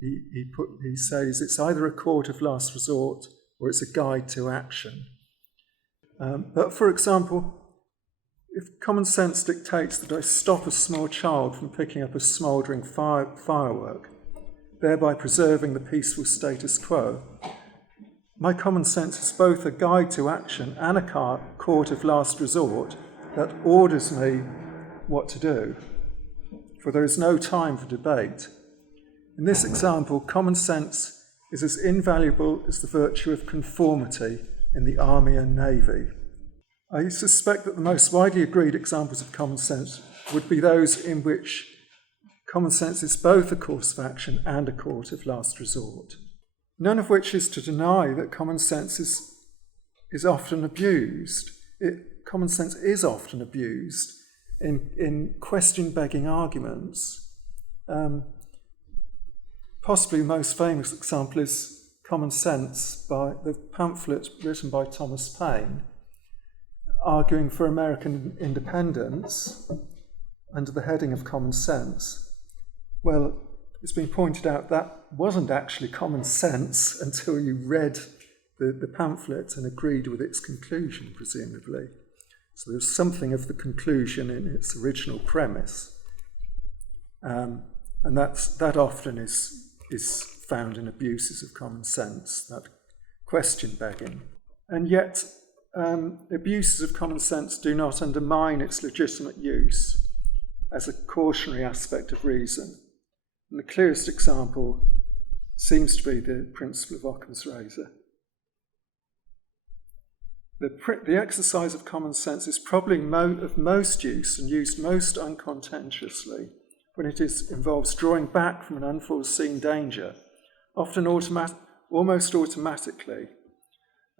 He says it's either a court of last resort or it's a guide to action. But for example, if common sense dictates that I stop a small child from picking up a smouldering firework, thereby preserving the peaceful status quo, my common sense is both a guide to action and a court of last resort that orders me what to do, for there is no time for debate. In this example, common sense is as invaluable as the virtue of conformity in the army and navy. I suspect that the most widely agreed examples of common sense would be those in which common sense is both a course of action and a court of last resort. None of which is to deny that common sense is often abused. Common sense is often abused in question-begging arguments. Possibly the most famous example is Common Sense, by the pamphlet written by Thomas Paine, arguing for American independence under the heading of common sense. Well, it's been pointed out that wasn't actually common sense until you read the pamphlet and agreed with its conclusion, presumably. So there's something of the conclusion in its original premise. And that often is found in abuses of common sense, that question begging. And yet, abuses of common sense do not undermine its legitimate use as a cautionary aspect of reason. And the clearest example seems to be the principle of Occam's razor. The exercise of common sense is probably of most use and used most uncontentiously when it involves drawing back from an unforeseen danger, often almost automatically.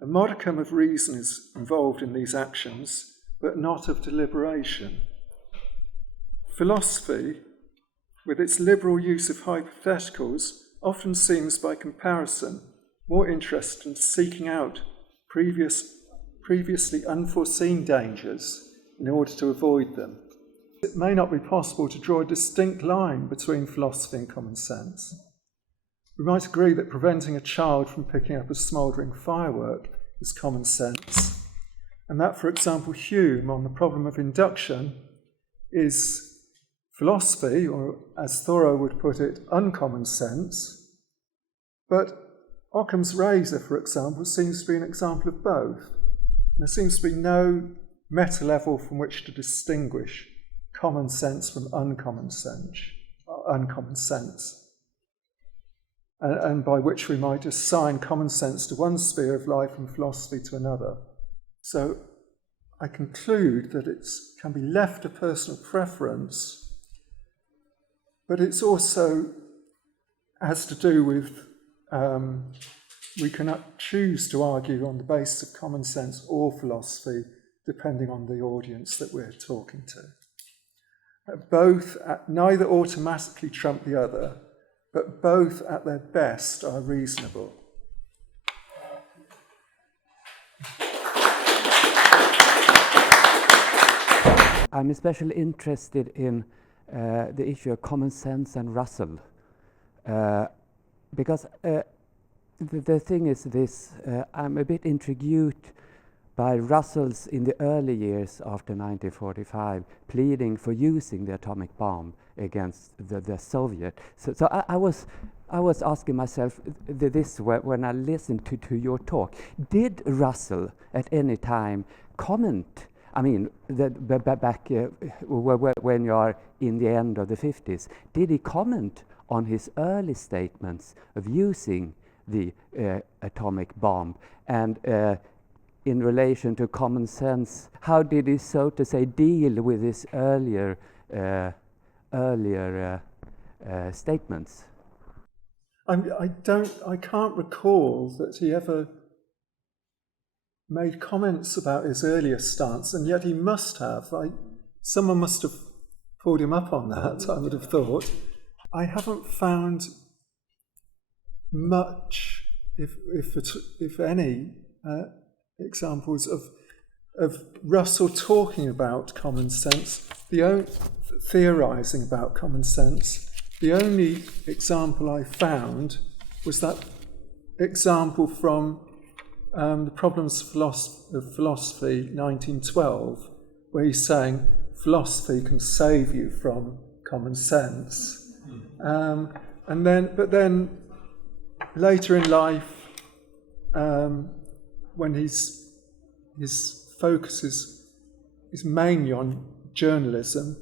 A modicum of reason is involved in these actions, but not of deliberation. Philosophy, with its liberal use of hypotheticals, often seems by comparison more interested in seeking out previously unforeseen dangers in order to avoid them. It may not be possible to draw a distinct line between philosophy and common sense. We might agree that preventing a child from picking up a smouldering firework is common sense, and that, for example, Hume on the problem of induction is philosophy, or as Thoreau would put it, uncommon sense. But Occam's razor, for example, seems to be an example of both. There seems to be no meta level from which to distinguish common sense from uncommon sense. and by which we might assign common sense to one sphere of life and philosophy to another. So I conclude that it can be left to personal preference, but it's also has to do with we cannot choose to argue on the basis of common sense or philosophy, depending on the audience that we're talking to. Neither automatically trump the other, but both at their best are reasonable. I'm especially interested in the issue of common sense and Russell, because the thing is this, I'm a bit intrigued by Russell's, in the early years after 1945, pleading for using the atomic bomb against the Soviet. So I was asking myself this when I listened to your talk. Did Russell at any time comment, I mean, back when you are in the end of the 50s, did he comment on his early statements of using the atomic bomb? And in relation to common sense, how did he, so to say, deal with his earlier statements? I can't recall that he ever made comments about his earlier stance, and yet he must have. Someone must have pulled him up on that, I would have thought. I haven't found much, if any, examples of Russell talking about common sense, theorising about common sense. The only example I found was that example from The Problems of Philosophy, 1912, where he's saying philosophy can save you from common sense. But then later in life, when his focus is mainly on journalism,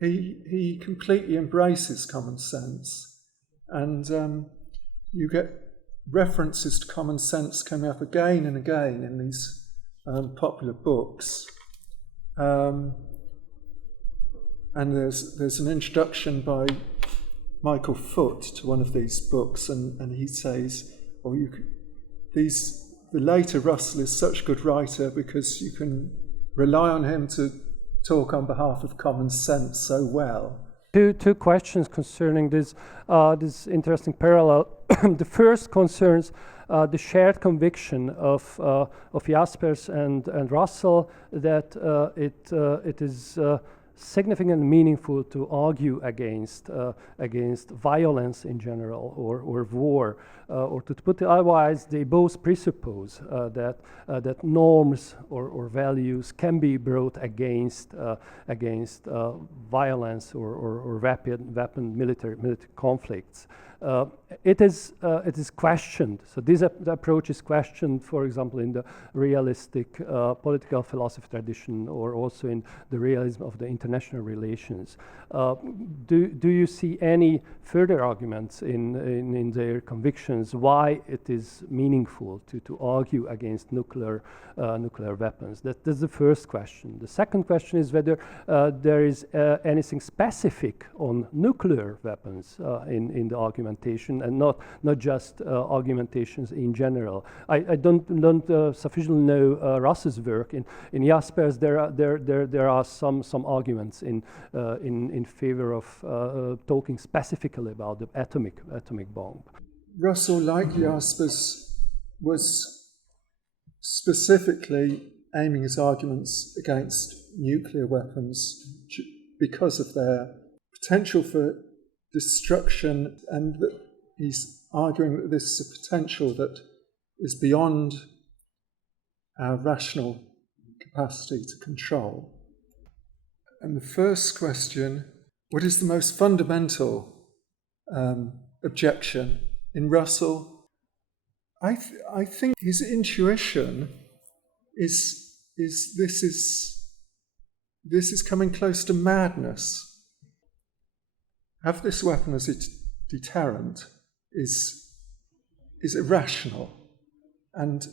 he completely embraces common sense, and you get references to common sense coming up again and again in these popular books. And there's an introduction by Michael Foot to one of these books, and he says, the later Russell is such a good writer because you can rely on him to talk on behalf of common sense so well. Two questions concerning this interesting parallel. The first concerns the shared conviction of Jaspers and Russell that it is significant and meaningful to argue against violence in general or war, or to put it otherwise, they both presuppose that norms or values can be brought against violence or weapon military conflicts. It is questioned. So this approach is questioned, for example, in the realistic political philosophy tradition, or also in the realism of the international relations. Do you see any further arguments in their convictions why it is meaningful to argue against nuclear weapons? That's the first question. The second question is whether there is anything specific on nuclear weapons in the argumentation, and not just argumentations in general. I don't sufficiently know Russell's work. In Jaspers, there are some arguments in favor of talking specifically about the atomic bomb. Russell, like Jaspers, was specifically aiming his arguments against nuclear weapons because of their potential for destruction, and that he's arguing that this is a potential that is beyond our rational capacity to control. And the first question, what is the most fundamental objection in Russell? I think his intuition is this is coming close to madness. Have this weapon as a deterrent is is irrational. And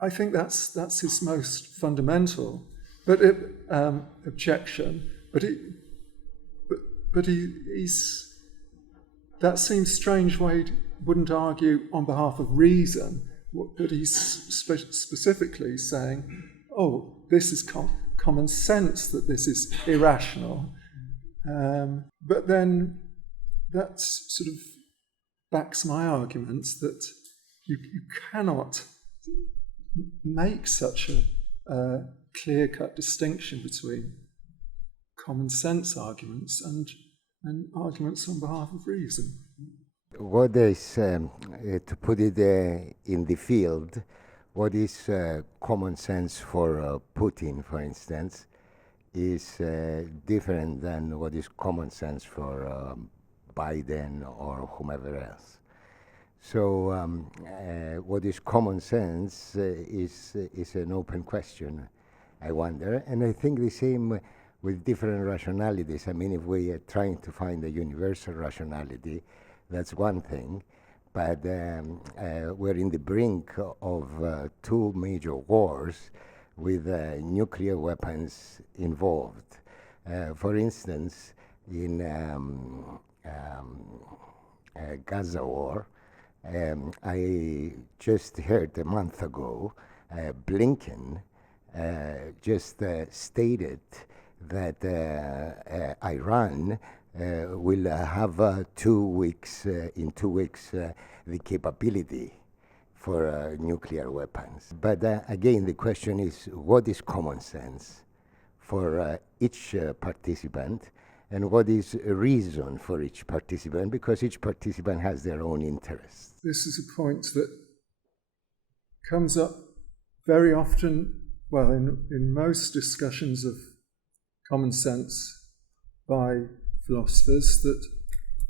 I think that's his most fundamental objection. But he's that seems strange why he wouldn't argue on behalf of reason, but he's specifically saying, oh, this is common sense that this is irrational. But then that sort of backs my argument that you cannot make such a clear-cut distinction between common sense arguments and arguments on behalf of reason. What is, to put it in the field, what is common sense for Putin, for instance, is different than what is common sense for Biden or whomever else. So what is common sense is an open question, I wonder. And I think the same with different rationalities. I mean, if we are trying to find a universal rationality, that's one thing. But we're in the brink of two major wars with nuclear weapons involved. For instance, in Gaza war, I just heard a month ago, Blinken just stated that Iran will have 2 weeks, in 2 weeks, the capability for nuclear weapons. But again, the question is, what is common sense for each participant, and what is reason for each participant, because each participant has their own interests. This is a point that comes up very often, well, in most discussions of common sense by philosophers, that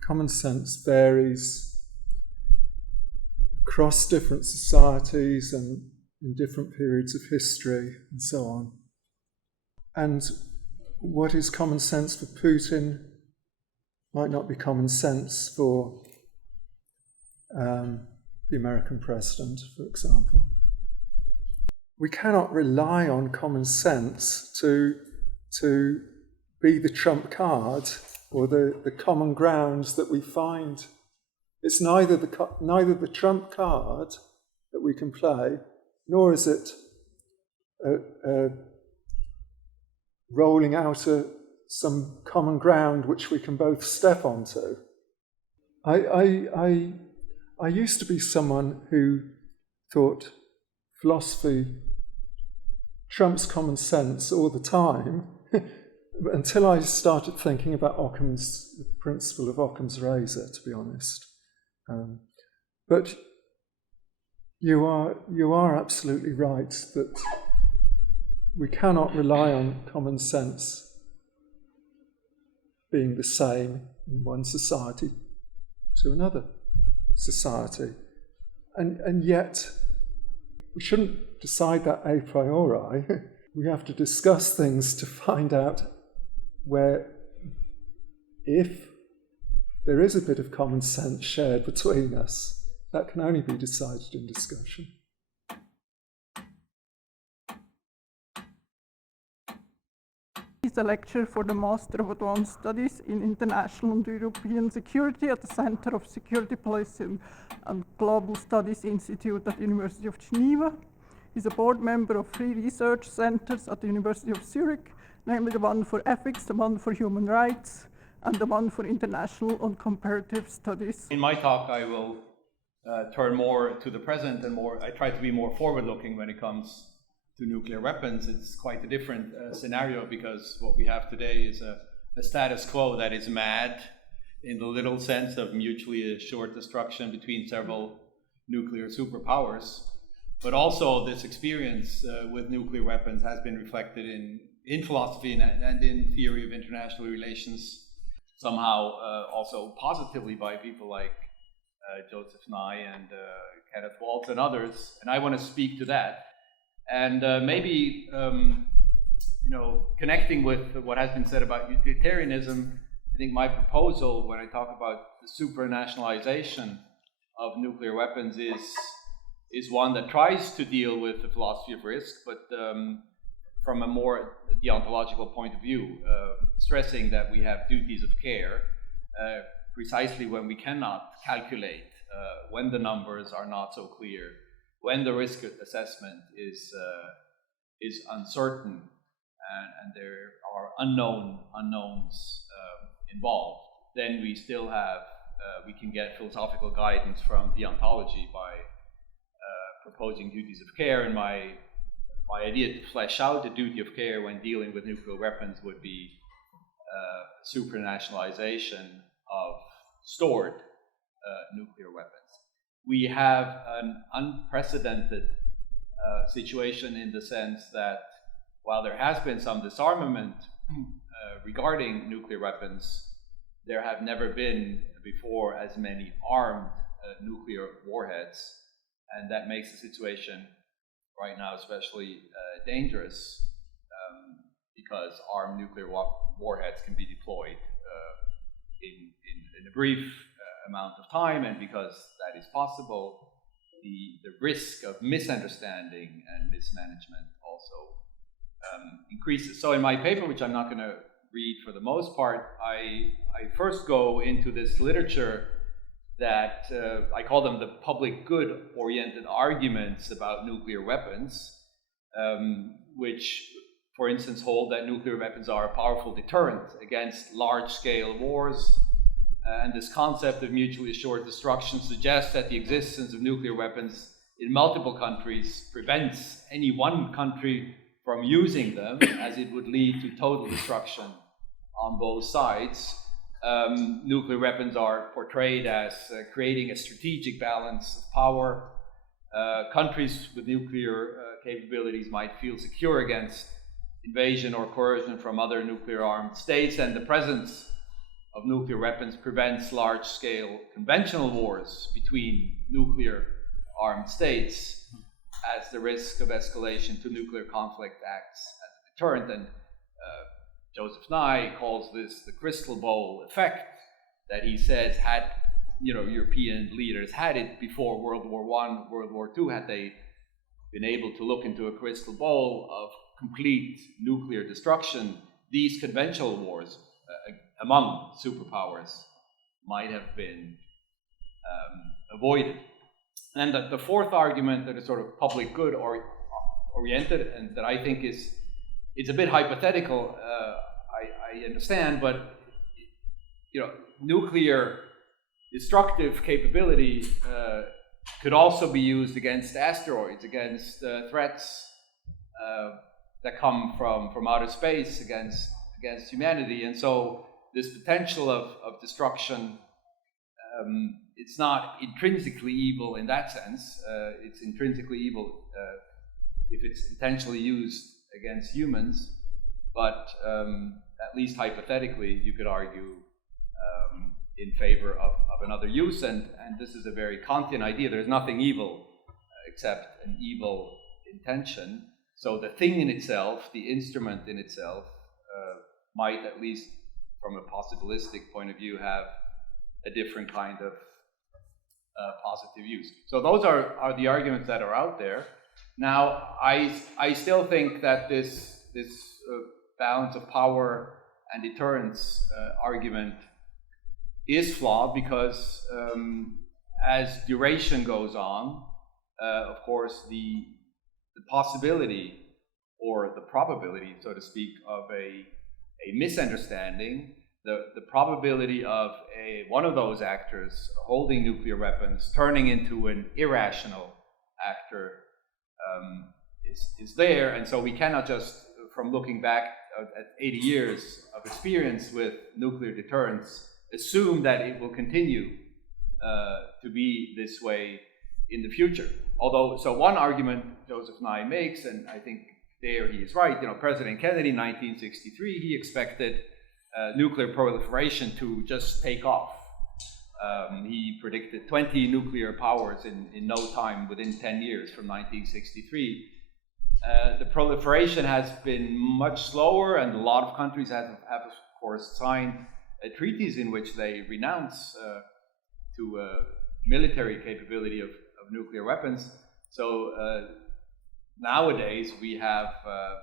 common sense varies across different societies and in different periods of history and so on. And what is common sense for Putin might not be common sense for the American president, for example. We cannot rely on common sense to be the trump card or the common grounds that we find. It's neither the trump card that we can play, nor is it rolling out some common ground which we can both step onto. I used to be someone who thought philosophy trumps common sense all the time, until I started thinking about the principle of Occam's razor, to be honest. But you are absolutely right that we cannot rely on common sense being the same in one society to another society. And yet, we shouldn't decide that a priori. We have to discuss things to find out where, if there is a bit of common sense shared between us, that can only be decided in discussion. He's a lecturer for the Master of Advanced Studies in International and European Security at the Center of Security Policy and Global Studies Institute at the University of Geneva. He's a board member of 3 research centers at the University of Zurich, namely the one for ethics, the one for human rights, and the one for international and comparative studies. In my talk, I will turn more to the present and I try to be more forward-looking when it comes to nuclear weapons. It's quite a different scenario, because what we have today is a status quo that is mad in the literal sense of mutually assured destruction between several nuclear superpowers. But also this experience with nuclear weapons has been reflected in philosophy and in theory of international relations, somehow also positively by people like Joseph Nye and Kenneth Waltz and others. And I want to speak to that. And maybe, connecting with what has been said about utilitarianism, I think my proposal when I talk about the supranationalization of nuclear weapons is one that tries to deal with the philosophy of risk, but from a more deontological point of view, stressing that we have duties of care precisely when we cannot calculate, when the numbers are not so clear, when the risk assessment is uncertain, and there are unknowns involved. Then we still have we can get philosophical guidance from deontology by proposing duties of care, and my idea to flesh out the duty of care when dealing with nuclear weapons would be supranationalization of stored nuclear weapons. We have an unprecedented situation in the sense that while there has been some disarmament regarding nuclear weapons, there have never been before as many armed nuclear warheads, and that makes the situation right now especially dangerous because armed nuclear warheads can be deployed in a brief amount of time, and because that is possible, the risk of misunderstanding and mismanagement also increases. So in my paper, which I'm not going to read for the most part, I first go into this literature that I call them the public good oriented arguments about nuclear weapons, which, for instance, hold that nuclear weapons are a powerful deterrent against large-scale wars. And this concept of mutually assured destruction suggests that the existence of nuclear weapons in multiple countries prevents any one country from using them, as it would lead to total destruction on both sides. Nuclear weapons are portrayed as creating a strategic balance of power. Countries with nuclear capabilities might feel secure against invasion or coercion from other nuclear armed states, and the presence of nuclear weapons prevents large-scale conventional wars between nuclear armed states, as the risk of escalation to nuclear conflict acts as a deterrent. And Joseph Nye calls this the crystal ball effect, that he says had European leaders had it before World War I, World War II, had they been able to look into a crystal ball of complete nuclear destruction, these conventional wars among superpowers might have been avoided. And the fourth argument that is sort of public good oriented, and that I think it's a bit hypothetical, I understand, but nuclear destructive capability could also be used against asteroids, against threats that come from outer space against humanity. And so this potential of destruction, it's not intrinsically evil in that sense. It's intrinsically evil if it's intentionally used against humans, but at least hypothetically, you could argue in favor of another use, and this is a very Kantian idea. There's nothing evil except an evil intention. So the thing in itself, the instrument in itself, might, at least from a possibilistic point of view, have a different kind of positive use. So those are the arguments that are out there. Now, I still think that this balance of power and deterrence argument is flawed, because as duration goes on, of course, the possibility or the probability, so to speak, of a misunderstanding, the probability of one of those actors holding nuclear weapons turning into an irrational actor is there. And so we cannot just, from looking back at 80 years of experience with nuclear deterrence, assume that it will continue to be this way in the future. Although, so one argument Joseph Nye makes, and I think there he is right, President Kennedy in 1963, he expected nuclear proliferation to just take off. He predicted 20 nuclear powers in no time, within 10 years from 1963. The proliferation has been much slower, and a lot of countries have of course, signed treaties in which they renounce to military capability of nuclear weapons. So nowadays we have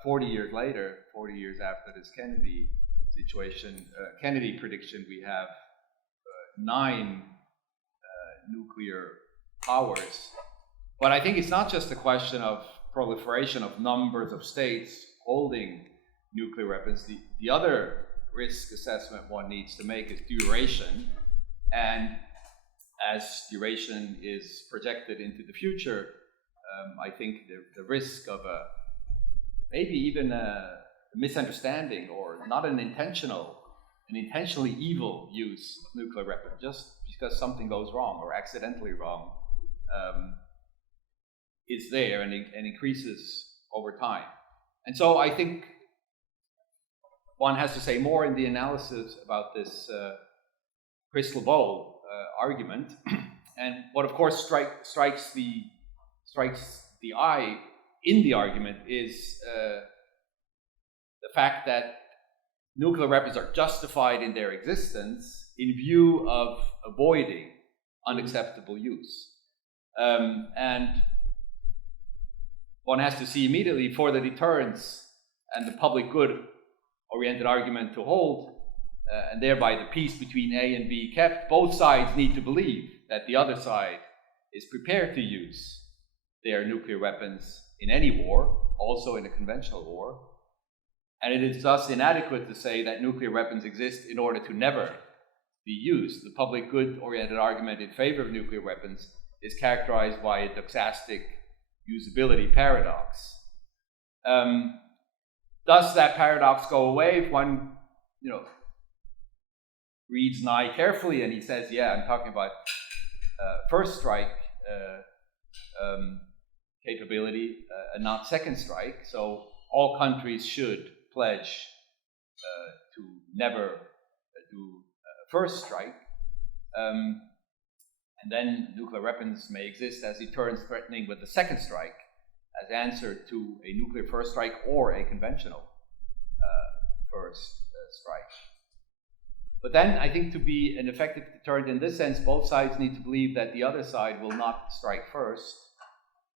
40 years later, 40 years after this Kennedy situation, Kennedy prediction, we have 9 nuclear powers. But I think it's not just a question of proliferation of numbers of states holding nuclear weapons. The other risk assessment one needs to make is duration. And as duration is projected into the future, I think the risk of maybe even a misunderstanding or not an intentionally evil use of nuclear weapons, just because something goes wrong or accidentally wrong, is there and increases over time. And so I think one has to say more in the analysis about this crystal ball argument. And what of course strikes the eye in the argument is the fact that nuclear weapons are justified in their existence in view of avoiding unacceptable use. And one has to see immediately, for the deterrence and the public good oriented argument to hold, and thereby the peace between A and B kept, both sides need to believe that the other side is prepared to use their nuclear weapons in any war, also in a conventional war. And it is thus inadequate to say that nuclear weapons exist in order to never be used. The public good oriented argument in favor of nuclear weapons is characterized by a doxastic usability paradox. Does that paradox go away if one, reads Nye carefully and he says, yeah, I'm talking about first strike capability and not second strike. So all countries should pledge to never do first strike. And then nuclear weapons may exist as deterrents threatening with the second strike as answer to a nuclear first strike or a conventional first strike. But then I think to be an effective deterrent in this sense, both sides need to believe that the other side will not strike first.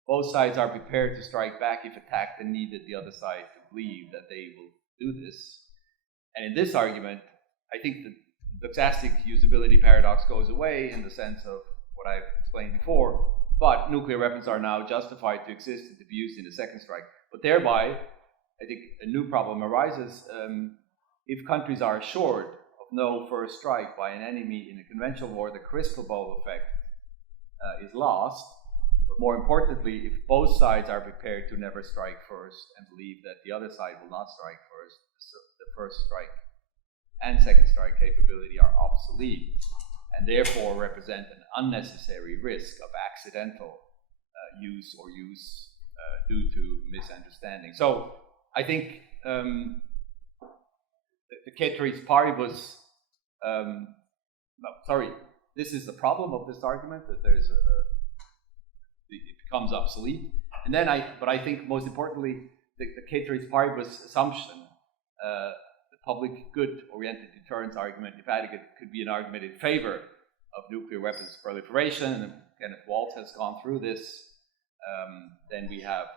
Both sides are prepared to strike back if attacked and needed the other side to believe that they will do this. And in this argument, I think the doxastic usability paradox goes away in the sense of what I've explained before, but nuclear weapons are now justified to exist and to be used in a second strike. But thereby, I think a new problem arises. If countries are assured of no first strike by an enemy in a conventional war, the crystal ball effect is lost. But more importantly, if both sides are prepared to never strike first and believe that the other side will not strike first, the first strike and second strike capability are obsolete and therefore represent an unnecessary risk of accidental use or use due to misunderstanding. So I think the ceteris paribus, this is the problem of this argument, that there's it becomes obsolete. And then but I think most importantly, the ceteris paribus assumption, the public good-oriented deterrence argument, if adequate, could be an argument in favor of nuclear weapons proliferation, and Kenneth Waltz has gone through this. Then we have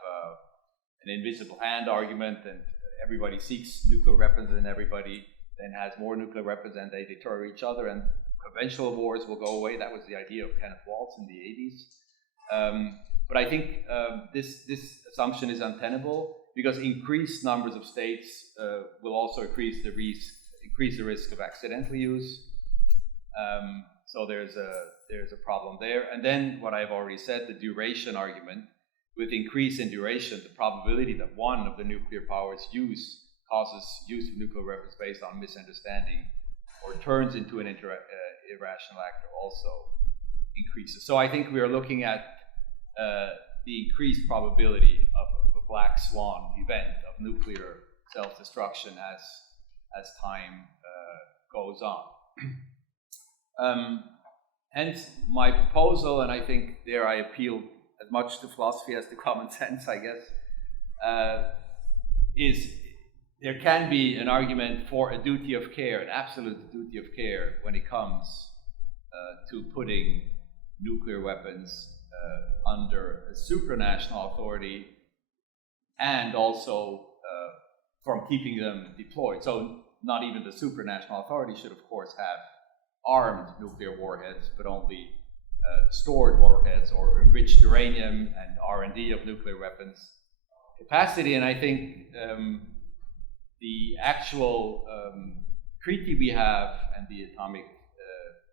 an invisible hand argument, and everybody seeks nuclear weapons, and everybody then has more nuclear weapons, and they deter each other, and conventional wars will go away. That was the idea of Kenneth Waltz in the 80s. But I think this assumption is untenable, because increased numbers of states will also increase the risk of accidental use. So there's a problem there. And then what I've already said, the duration argument. With increase in duration, the probability that one of the nuclear powers causes use of nuclear weapons based on misunderstanding or turns into an irrational actor also increases. So I think we are looking at the increased probability of a black swan event of nuclear self-destruction as time goes on. Hence my proposal, and I think there I appeal as much to philosophy as to common sense, I guess, is there can be an argument for a duty of care, an absolute duty of care, when it comes to putting nuclear weapons under a supranational authority, and also from keeping them deployed. So not even the supranational authority should, of course, have armed nuclear warheads, but only stored warheads or enriched uranium and R&D of nuclear weapons capacity. And I think the actual treaty we have and the Atomic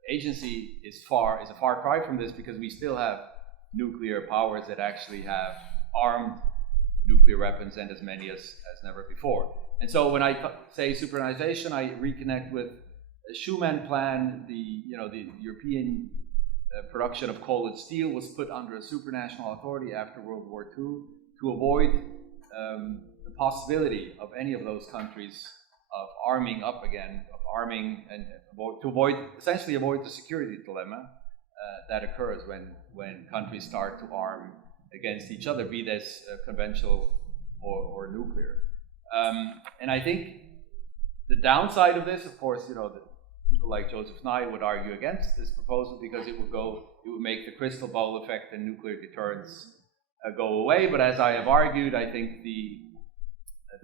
Agency is a far cry from this, because we still have nuclear powers that actually have armed nuclear weapons, and as many as never before. And so when I say supernationalization, I reconnect with the Schuman Plan. The European production of coal and steel was put under a supranational authority after World War II to avoid the possibility of any of those countries of arming up again, and essentially avoid the security dilemma that occurs when countries start to arm against each other, be this conventional or nuclear. And I think the downside of this, of course, people like Joseph Nye would argue against this proposal, because it would make the crystal ball effect and nuclear deterrence go away. But as I have argued, I think the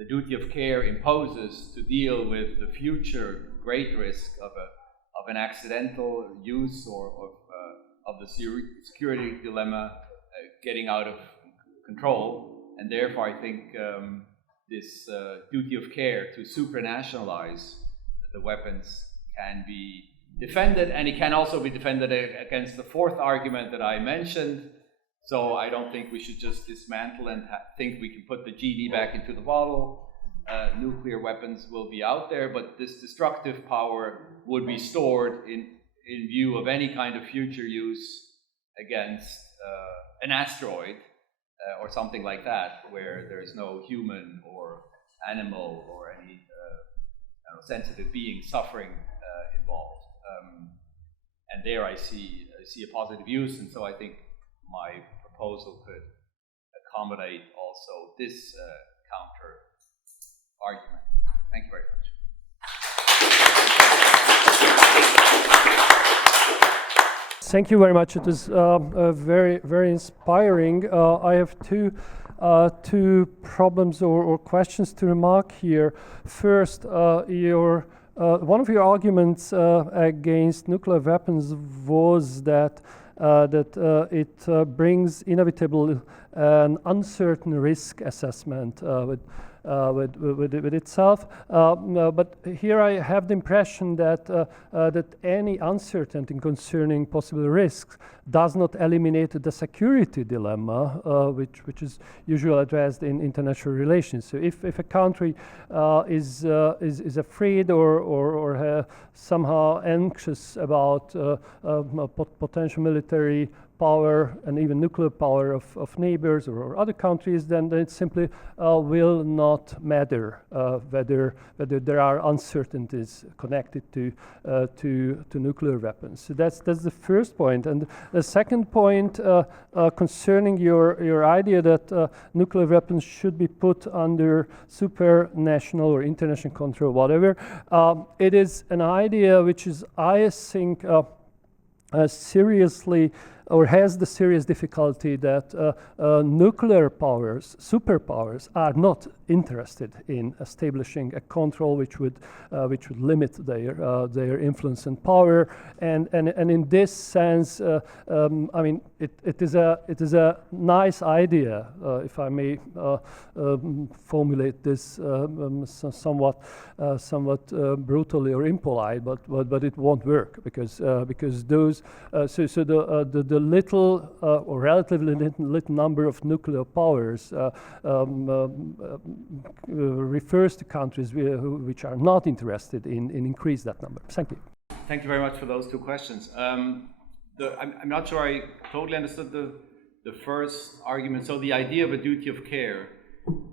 duty of care imposes to deal with the future great risk of an accidental use or of the security dilemma getting out of control. And therefore, I think this duty of care to supranationalize the weapons can be defended, and it can also be defended against the fourth argument that I mentioned. So I don't think we should just dismantle and think we can put the genie back into the bottle. Nuclear weapons will be out there, but this destructive power would be stored in view of any kind of future use against an asteroid or something like that, where there is no human or animal or any sensitive being suffering involved. And there I see a positive use, and so I think my proposal could accommodate also this counter argument. Thank you very much. Thank you very much. It was very, very inspiring. I have two problems or questions to remark here. First, one of your arguments against nuclear weapons was that it brings inevitable an uncertain risk assessment with itself. But here I have the impression that any uncertainty concerning possible risks does not eliminate the security dilemma, which is usually addressed in international relations. So if a country is afraid or somehow anxious about potential military power and even nuclear power of neighbors or other countries, then it simply will not matter whether there are uncertainties connected to nuclear weapons. So that's the first point. And the second point concerning your idea that nuclear weapons should be put under supranational or international control, whatever, it is an idea which is, I think, seriously or has the serious difficulty that nuclear powers, superpowers, are not interested in establishing a control which would limit their influence and power. And in this sense, I mean, it is a nice idea, if I may formulate this somewhat brutally or impolite, but it won't work because those the little or relatively little number of nuclear powers refers to countries which are not interested in increase that number. Thank you. Thank you very much for those two questions. I'm not sure I totally understood the first argument. So the idea of a duty of care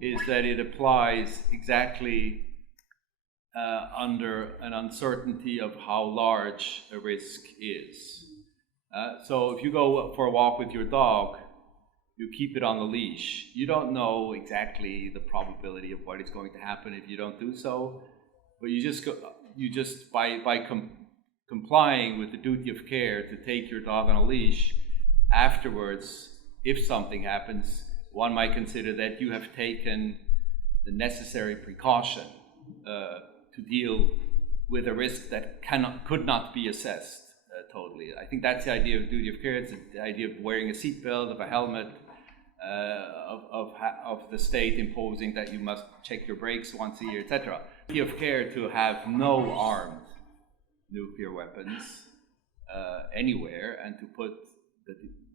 is that it applies exactly under an uncertainty of how large a risk is. So if you go for a walk with your dog, you keep it on the leash. You don't know exactly the probability of what is going to happen if you don't do so, but you just by complying with the duty of care to take your dog on a leash, afterwards, if something happens, one might consider that you have taken the necessary precaution to deal with a risk that could not be assessed totally. I think that's the idea of duty of care. It's the idea of wearing a seatbelt, of a helmet, of the state imposing that you must check your brakes once a year, etc. Duty of care to have no armed nuclear weapons anywhere, and to put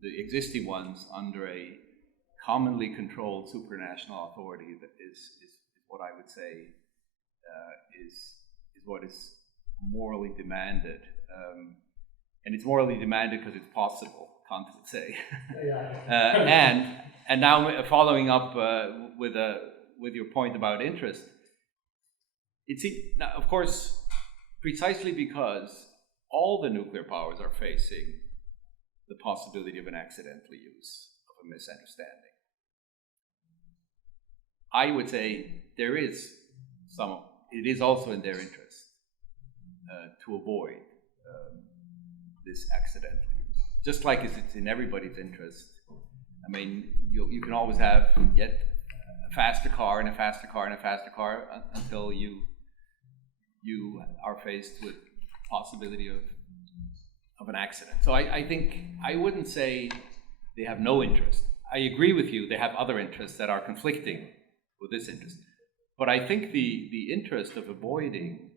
the existing ones under a commonly controlled supranational authority that is what I would say is what is morally demanded. And it's morally demanded because it's possible, Kant would say. And now following up with your point about interest, now, of course, precisely because all the nuclear powers are facing the possibility of an accidental use of a misunderstanding, I would say it is also in their interest to avoid this accidental use. Just like it's in everybody's interest. I mean, you can always have yet a faster car and a faster car and a faster car until you are faced with possibility of an accident. So I think I wouldn't say they have no interest. I agree with you, they have other interests that are conflicting with this interest. But I think the interest of avoiding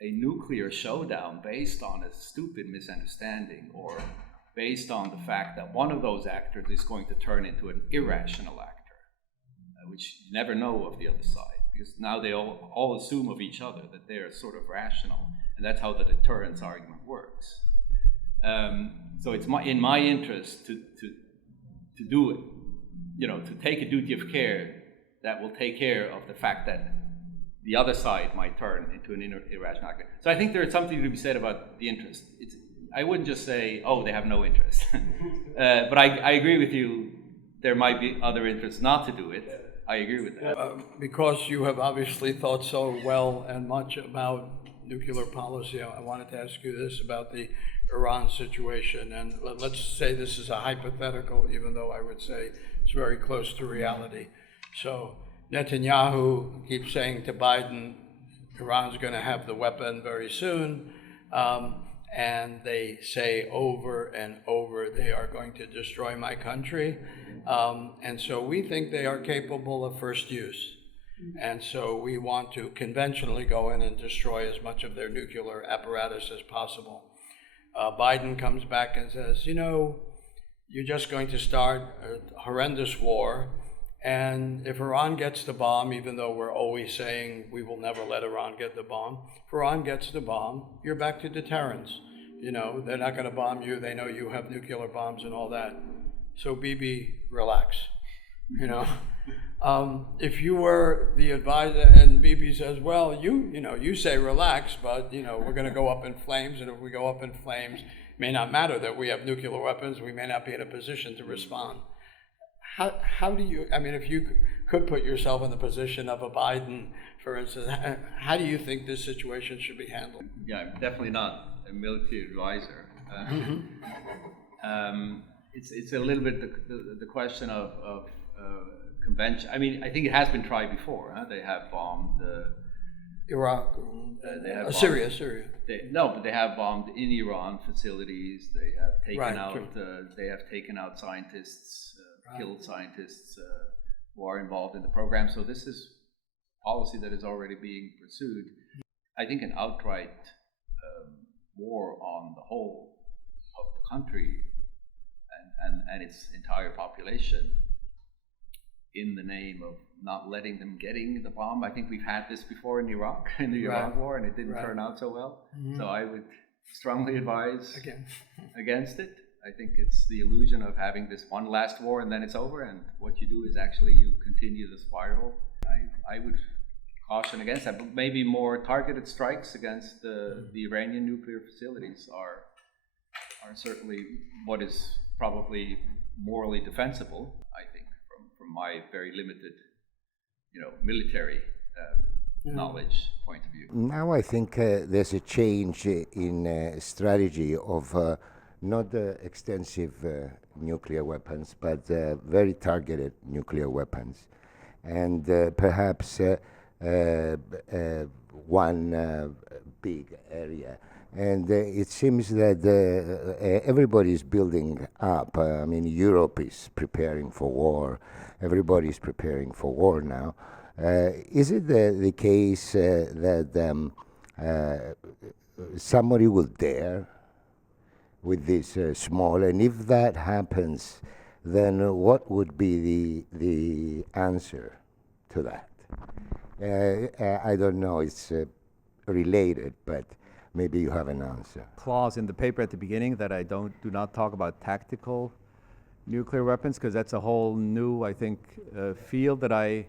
a nuclear showdown based on a stupid misunderstanding, or based on the fact that one of those actors is going to turn into an irrational actor, which you never know of the other side, because now they all assume of each other that they are sort of rational, and that's how the deterrence argument works. So it's in my interest to do it, to take a duty of care that will take care of the fact that the other side might turn into an irrational actor. So I think there is something to be said about the interest. I wouldn't just say, oh, they have no interest. But I agree with you, there might be other interests not to do it. I agree with that. Because you have obviously thought so well and much about nuclear policy, I wanted to ask you this about the Iran situation. And let's say this is a hypothetical, even though I would say it's very close to reality. So Netanyahu keeps saying to Biden, Iran's going to have the weapon very soon. And they say over and over, they are going to destroy my country. And so we think they are capable of first use. And so we want to conventionally go in and destroy as much of their nuclear apparatus as possible. Biden comes back and says, you're just going to start a horrendous war. And if Iran gets the bomb, even though we're always saying we will never let Iran get the bomb, if Iran gets the bomb, you're back to deterrence. They're not going to bomb you. They know you have nuclear bombs and all that. So Bibi, relax. If you were the advisor, and Bibi says, well, you say relax, but we're going to go up in flames, and if we go up in flames, it may not matter that we have nuclear weapons. We may not be in a position to respond. How do you, if you could put yourself in the position of a Biden, for instance, how do you think this situation should be handled? Yeah, I'm definitely not a military advisor. It's a little bit the question of convention. I think it has been tried before. They have bombed Iraq, they have Syria. But they have bombed in Iran facilities. They have taken Right, out. true. They have taken out scientists. Killed scientists who are involved in the program. So this is policy that is already being pursued. I think an outright war on the whole of the country and its entire population in the name of not letting them getting the bomb. I think we've had this before in Iraq, in the Iraq War, and it didn't turn out so well. So I would strongly advise against it. I think it's the illusion of having this one last war and then it's over, and what you do is actually you continue the spiral. I would caution against that, but maybe more targeted strikes against the Iranian nuclear facilities are certainly what is probably morally defensible, I think, from my very limited, military knowledge point of view. Now I think there's a change in strategy of not extensive nuclear weapons, but very targeted nuclear weapons. And perhaps one big area. And it seems that everybody is building up. I mean, Europe is preparing for war. Everybody is preparing for war now. Is it the case that somebody will dare with this small? And if that happens, then what would be the answer to that? I don't know. It's related, but maybe you have an answer. Clause in the paper at the beginning that I do not talk about tactical nuclear weapons, because that's a whole new, I think, field that I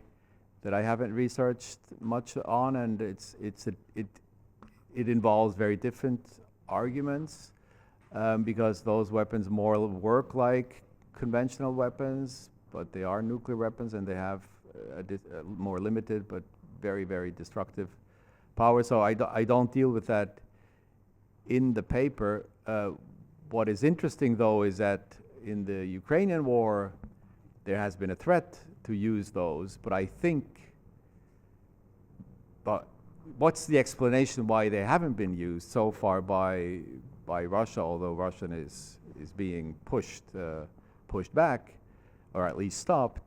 haven't researched much on, and it involves very different arguments, because those weapons more work like conventional weapons, but they are nuclear weapons and they have a more limited but very, very destructive power. So I don't deal with that in the paper. What is interesting, though, is that in the Ukrainian war, there has been a threat to use those, but I think, but what's the explanation why they haven't been used so far by Russia, although Russia is being pushed back, or at least stopped?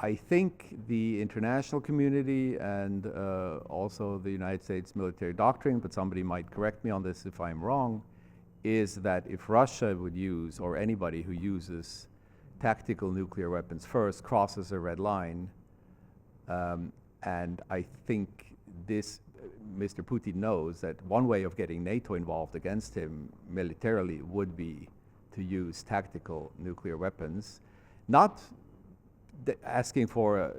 I think the international community and also the United States military doctrine, but somebody might correct me on this if I'm wrong, is that if Russia would use, or anybody who uses tactical nuclear weapons first, crosses a red line. And I think this, Mr. Putin knows that one way of getting NATO involved against him militarily would be to use tactical nuclear weapons, not asking for,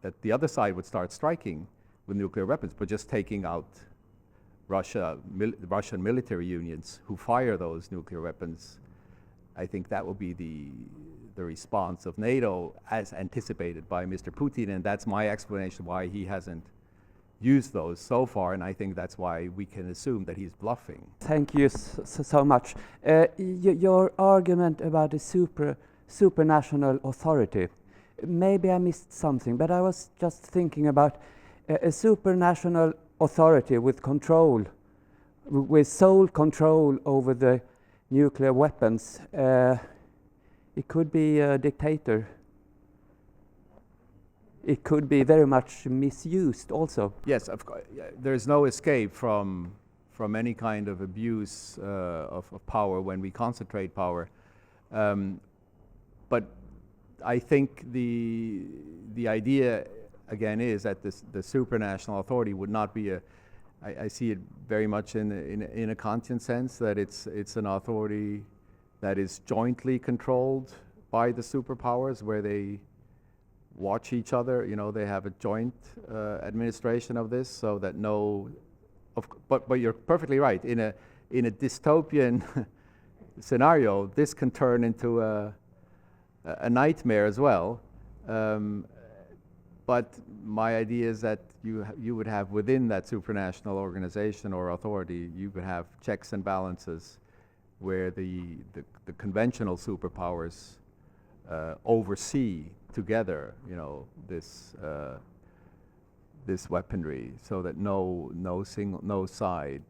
that the other side would start striking with nuclear weapons, but just taking out Russian military unions who fire those nuclear weapons. I think that will be the response of NATO as anticipated by Mr. Putin, and that's my explanation why he hasn't used those so far, and I think that's why we can assume that he's bluffing. Thank you so much. Your argument about the supranational authority, maybe I missed something, but I was just thinking about a supranational authority with control, with sole control over the nuclear weapons. It could be a dictator. It could be very much misused also. Yes, of course. There's no escape from any kind of abuse of power when we concentrate power. But I think the idea, again, is that the supranational authority would not be I see it very much in a Kantian sense, that it's an authority that is jointly controlled by the superpowers, where they watch each other. They have a joint administration of this, so that but you're perfectly right. In a dystopian scenario, this can turn into a nightmare as well. But my idea is that you would have within that supranational organization or authority, you would have checks and balances where the conventional superpowers oversee together, this weaponry, so that no side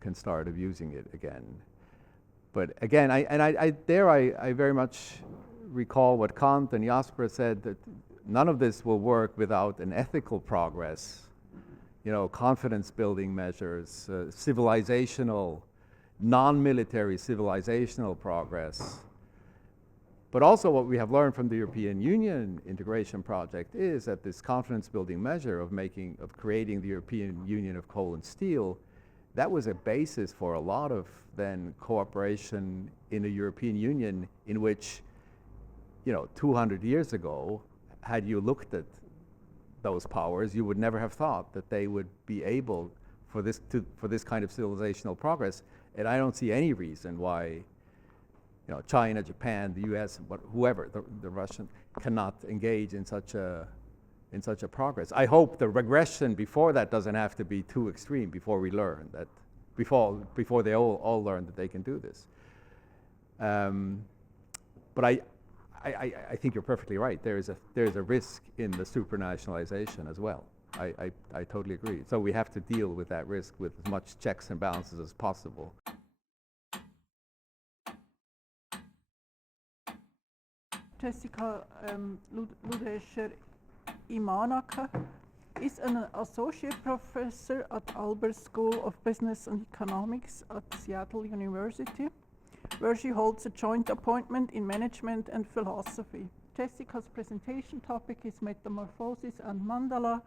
can start abusing it again. But again, I very much recall what Kant and Jasper said, that none of this will work without an ethical progress, confidence building measures, civilizational, non-military civilizational progress. But also what we have learned from the European Union integration project is that this confidence building measure of creating the European Union of coal and steel, that was a basis for a lot of then cooperation in the European Union, in which, 200 years ago, had you looked at those powers, you would never have thought that they would be able for this kind of civilizational progress. And I don't see any reason why, China, Japan, the U.S., whoever, the Russian, cannot engage in such a progress. I hope the regression before that doesn't have to be too extreme before we learn that before they all learn that they can do this. But I think you're perfectly right. There is a risk in the supranationalization as well. I totally agree. So we have to deal with that risk with as much checks and balances as possible. Jessica Ludescher-Imanaka is an associate professor at Albert School of Business and Economics at Seattle University, where she holds a joint appointment in management and philosophy. Jessica's presentation topic is Metamorphosis and Mandala,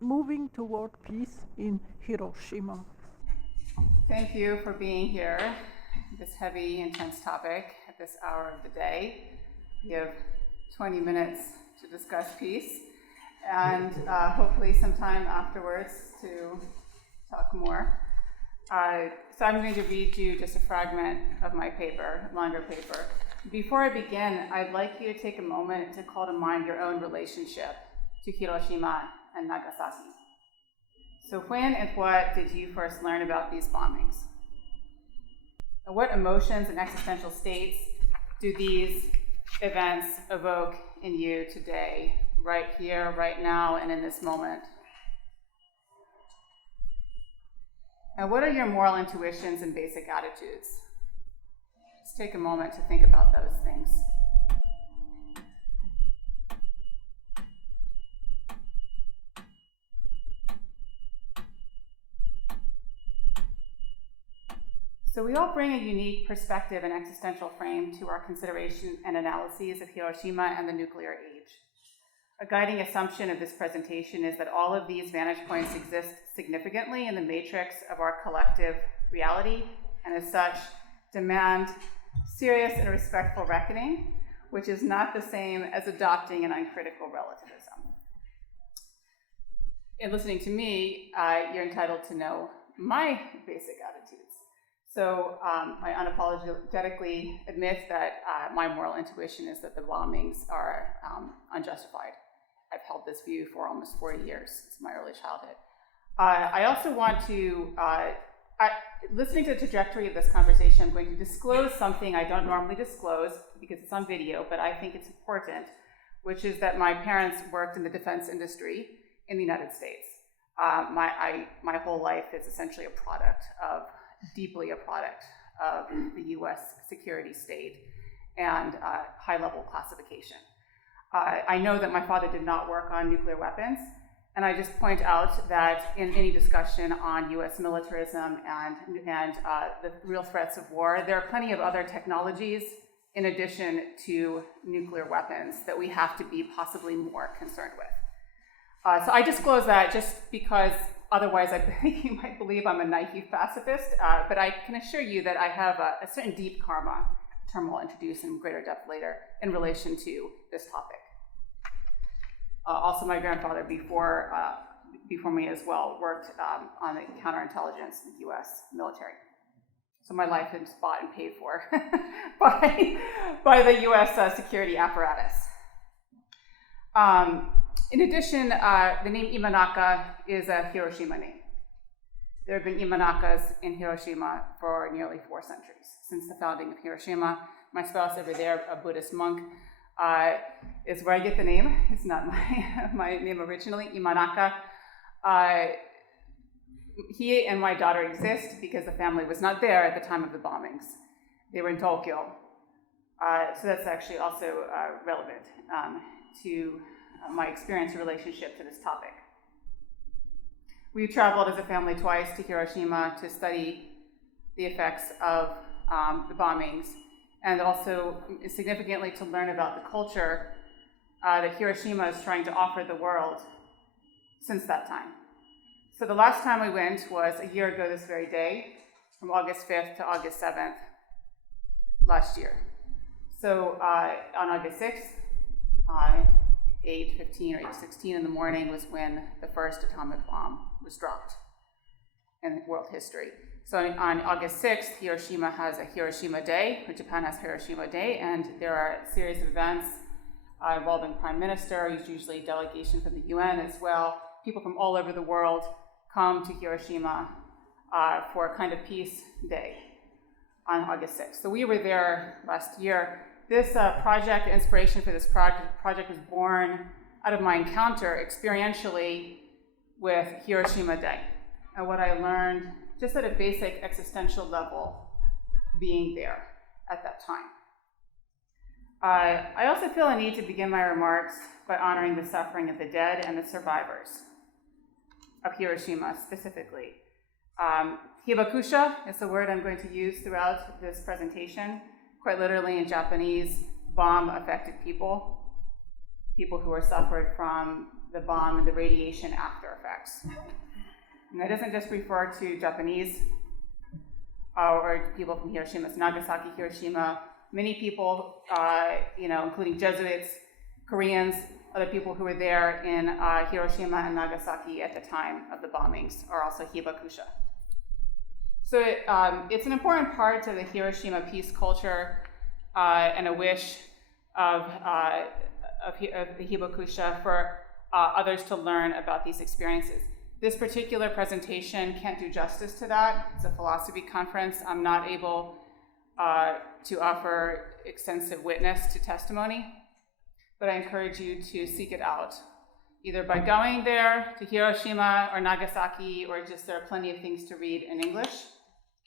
Moving Toward Peace in Hiroshima. Thank you for being here. This heavy, intense topic at this hour of the day. We have 20 minutes to discuss peace, and hopefully some time afterwards to talk more. So I'm going to read you just a fragment of my paper, longer paper. Before I begin, I'd like you to take a moment to call to mind your own relationship to Hiroshima and Nagasaki. So when and what did you first learn about these bombings? And what emotions and existential states do these events evoke in you today, right here, right now, and in this moment? And what are your moral intuitions and basic attitudes? Just take a moment to think about those things. So we all bring a unique perspective and existential frame to our consideration and analyses of Hiroshima and the nuclear age. A guiding assumption of this presentation is that all of these vantage points exist significantly in the matrix of our collective reality, and as such, demand serious and respectful reckoning, which is not the same as adopting an uncritical relativism. In listening to me, you're entitled to know my basic attitudes. So I unapologetically admit that my moral intuition is that the bombings are unjustified. I've held this view for almost 40 years, since my early childhood. I also want to, listening to the trajectory of this conversation, I'm going to disclose something I don't normally disclose because it's on video, but I think it's important, which is that my parents worked in the defense industry in the United States. My whole life is essentially deeply a product of the US security state and high-level classification. I know that my father did not work on nuclear weapons, and I just point out that in any discussion on US militarism and the real threats of war, there are plenty of other technologies in addition to nuclear weapons that we have to be possibly more concerned with. So I disclose that just because otherwise I think you might believe I'm a naive pacifist, but I can assure you that I have a certain deep karma, a term I'll introduce in greater depth later, in relation to this topic. Also, my grandfather, before me as well, worked on the counterintelligence in the US military. So my life is bought and paid for by the US security apparatus. In addition, the name Imanaka is a Hiroshima name. There have been Imanakas in Hiroshima for nearly 4 centuries, since the founding of Hiroshima. My spouse over there, a Buddhist monk, is where I get the name. It's not my name originally, Imanaka. He and my daughter exist because the family was not there at the time of the bombings. They were in Tokyo. So that's actually also relevant to my experience and relationship to this topic. We traveled as a family twice to Hiroshima to study the effects of the bombings, and also significantly to learn about the culture that Hiroshima is trying to offer the world since that time. So the last time we went was a year ago this very day, from August 5th to August 7th last year. So on August 6th, 8:15 or 8:16 in the morning was when the first atomic bomb was dropped in world history. So on August 6th, Hiroshima has a Hiroshima Day, or Japan has Hiroshima Day, and there are a series of events involving Prime Minister, usually a delegation from the UN as well. People from all over the world come to Hiroshima for a kind of peace day on August 6th. So we were there last year. This project, the inspiration for this project was born out of my encounter experientially with Hiroshima Day and what I learned just at a basic existential level being there at that time. I also feel a need to begin my remarks by honoring the suffering of the dead and the survivors of Hiroshima specifically. Hibakusha is the word I'm going to use throughout this presentation, quite literally in Japanese, bomb-affected people, people who are suffered from the bomb and the radiation after effects. And that doesn't just refer to Japanese or people from Hiroshima. It's Nagasaki, Hiroshima, many people, including Jesuits, Koreans, other people who were there in Hiroshima and Nagasaki at the time of the bombings are also hibakusha. So it's an important part of the Hiroshima peace culture and a wish of the hibakusha for others to learn about these experiences. This particular presentation can't do justice to that. It's a philosophy conference. I'm not able to offer extensive witness to testimony, but I encourage you to seek it out, either by going there to Hiroshima or Nagasaki, or just there are plenty of things to read in English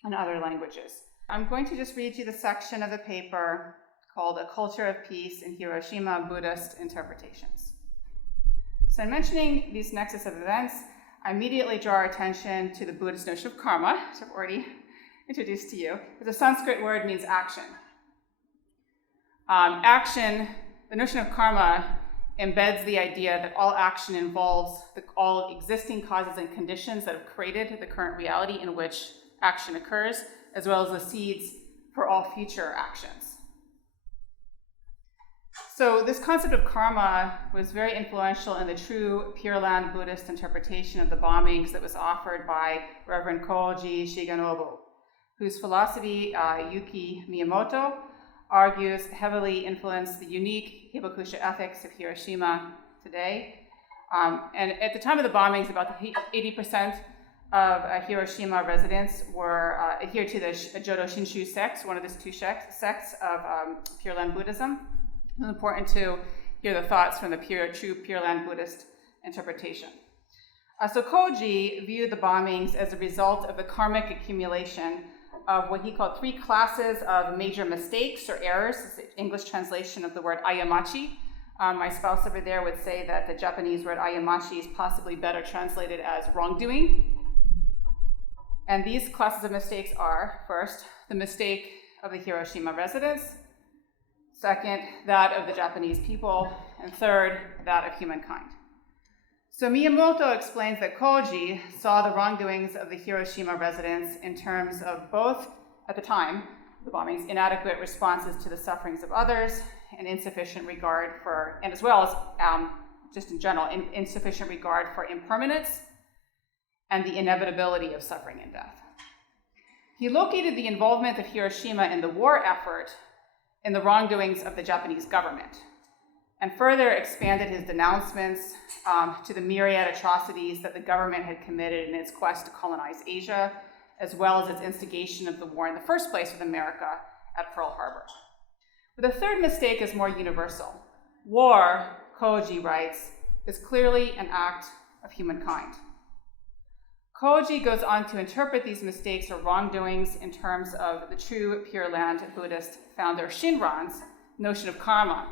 and other languages. I'm going to just read you the section of the paper called A Culture of Peace in Hiroshima Buddhist Interpretations. So in mentioning these nexus of events, I immediately draw our attention to the Buddhist notion of karma, which I've already introduced to you. The Sanskrit word means action. Action, the notion of karma embeds the idea that all action involves all existing causes and conditions that have created the current reality in which action occurs, as well as the seeds for all future actions. So this concept of karma was very influential in the true Pure Land Buddhist interpretation of the bombings that was offered by Reverend Koji Shigenobu, whose philosophy Yuki Miyamoto argues heavily influenced the unique hibakusha ethics of Hiroshima today. And at the time of the bombings, about 80% of Hiroshima residents were adhered to the Jodo Shinshu sect, one of the two sects of Pure Land Buddhism. It's important to hear the thoughts from the true Pure Land Buddhist interpretation. So Koji viewed the bombings as a result of the karmic accumulation of what he called 3 classes of major mistakes or errors. It's the English translation of the word ayamachi. My spouse over there would say that the Japanese word ayamachi is possibly better translated as wrongdoing. And these classes of mistakes are, first, the mistake of the Hiroshima residents, second, that of the Japanese people, and third, that of humankind. So Miyamoto explains that Koji saw the wrongdoings of the Hiroshima residents in terms of both, at the time, the bombings, inadequate responses to the sufferings of others, and insufficient regard for, and as well as, just in general, insufficient regard for impermanence and the inevitability of suffering and death. He located the involvement of Hiroshima in the war effort in the wrongdoings of the Japanese government, and further expanded his denouncements to the myriad atrocities that the government had committed in its quest to colonize Asia, as well as its instigation of the war in the first place with America at Pearl Harbor. But the third mistake is more universal. War, Koji writes, is clearly an act of humankind. Koji goes on to interpret these mistakes or wrongdoings in terms of the true Pure Land Buddhist founder Shinran's notion of karma,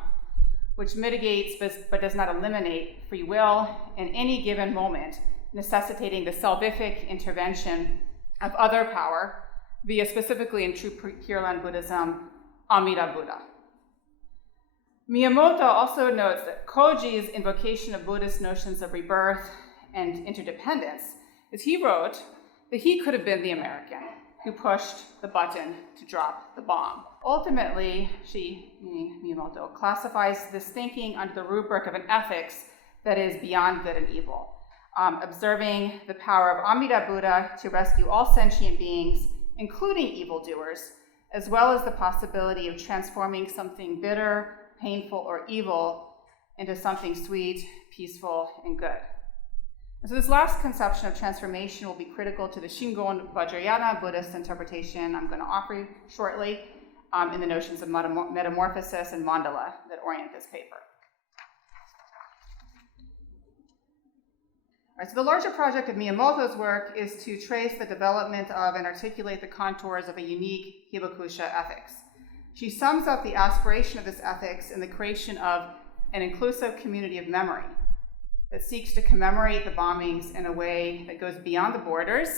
which mitigates but does not eliminate free will in any given moment, necessitating the salvific intervention of other power via, specifically in true Pure Land Buddhism, Amida Buddha. Miyamoto also notes that Koji's invocation of Buddhist notions of rebirth and interdependence is he wrote that he could have been the American who pushed the button to drop the bomb. Ultimately, Miyamoto, classifies this thinking under the rubric of an ethics that is beyond good and evil, observing the power of Amida Buddha to rescue all sentient beings, including evildoers, as well as the possibility of transforming something bitter, painful, or evil into something sweet, peaceful, and good. And so this last conception of transformation will be critical to the Shingon Vajrayana Buddhist interpretation I'm going to offer you shortly in the notions of metamorphosis and mandala that orient this paper. All right, so the larger project of Miyamoto's work is to trace the development of and articulate the contours of a unique Hibakusha ethics. She sums up the aspiration of this ethics in the creation of an inclusive community of memory that seeks to commemorate the bombings in a way that goes beyond the borders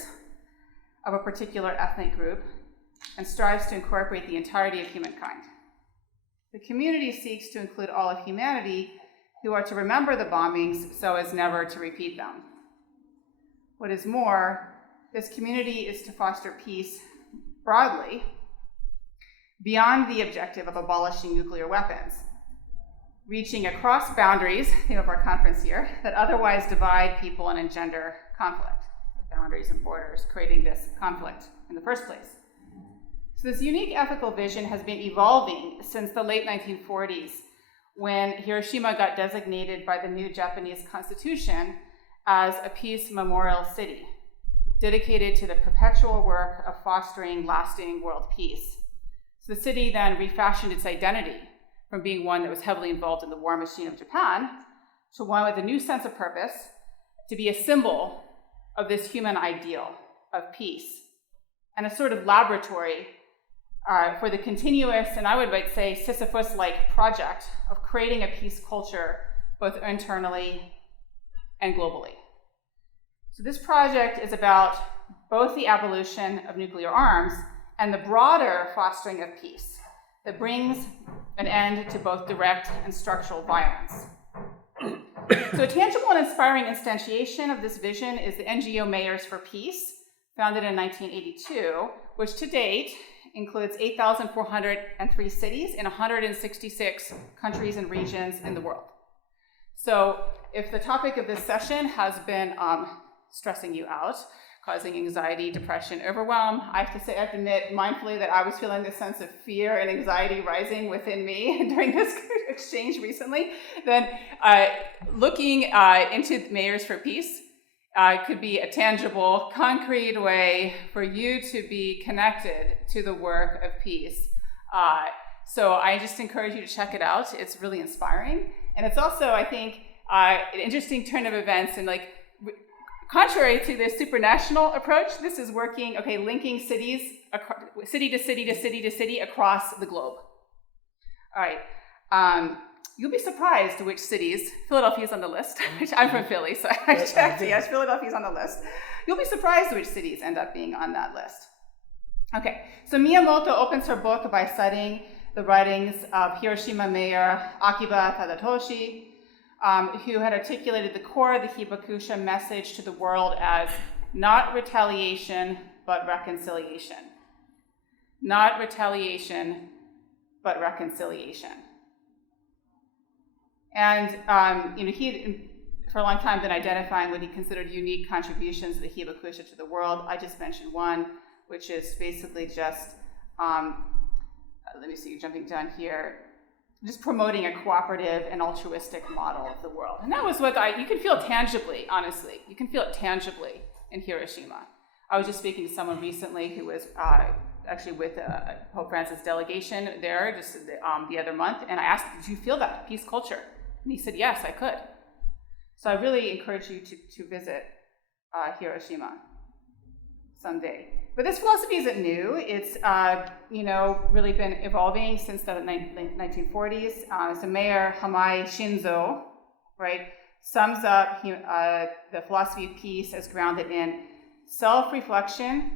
of a particular ethnic group and strives to incorporate the entirety of humankind. The community seeks to include all of humanity who are to remember the bombings so as never to repeat them. What is more, this community is to foster peace broadly beyond the objective of abolishing nuclear weapons, reaching across boundaries, theme of our conference here, that otherwise divide people and engender conflict, boundaries and borders, creating this conflict in the first place. So this unique ethical vision has been evolving since the late 1940s, when Hiroshima got designated by the new Japanese constitution as a peace memorial city, dedicated to the perpetual work of fostering lasting world peace. So the city then refashioned its identity from being one that was heavily involved in the war machine of Japan to one with a new sense of purpose, to be a symbol of this human ideal of peace, and a sort of laboratory for the continuous, and I would say Sisyphus-like project of creating a peace culture both internally and globally. So this project is about both the abolition of nuclear arms and the broader fostering of peace that brings an end to both direct and structural violence. So a tangible and inspiring instantiation of this vision is the NGO Mayors for Peace, founded in 1982, which to date includes 8,403 cities in 166 countries and regions in the world. So if the topic of this session has been stressing you out, causing anxiety, depression, overwhelm, I have to admit mindfully that I was feeling this sense of fear and anxiety rising within me during this exchange recently, then looking into Mayors for Peace could be a tangible, concrete way for you to be connected to the work of peace. So I just encourage you to check it out. It's really inspiring. And it's also, I think, an interesting turn of events. And contrary to the supranational approach, this is working, linking cities, city to city to city to city across the globe. All right. You'll be surprised which cities. Philadelphia's on the list, which I'm from Philly, so I checked. Yes, Philadelphia's on the list. You'll be surprised which cities end up being on that list. Okay, so Miyamoto opens her book by citing the writings of Hiroshima Mayor Akiba Tadatoshi, who had articulated the core of the Hibakusha message to the world as not retaliation, but reconciliation. Not retaliation, but reconciliation. And he had, for a long time, been identifying what he considered unique contributions of the Hibakusha to the world. I just mentioned one, which is basically just, let me see, jumping down here, just promoting a cooperative and altruistic model of the world. And that was what you can feel tangibly, honestly. You can feel it tangibly in Hiroshima. I was just speaking to someone recently who was actually with Pope Francis' delegation there just the other month, and I asked, did you feel that peace culture? And he said, yes, I could. So I really encourage you to visit Hiroshima someday. But this philosophy isn't new. It's really been evolving since the 1940s. So Mayor Hamai Shinzo, right, sums up the philosophy of peace as grounded in self-reflection,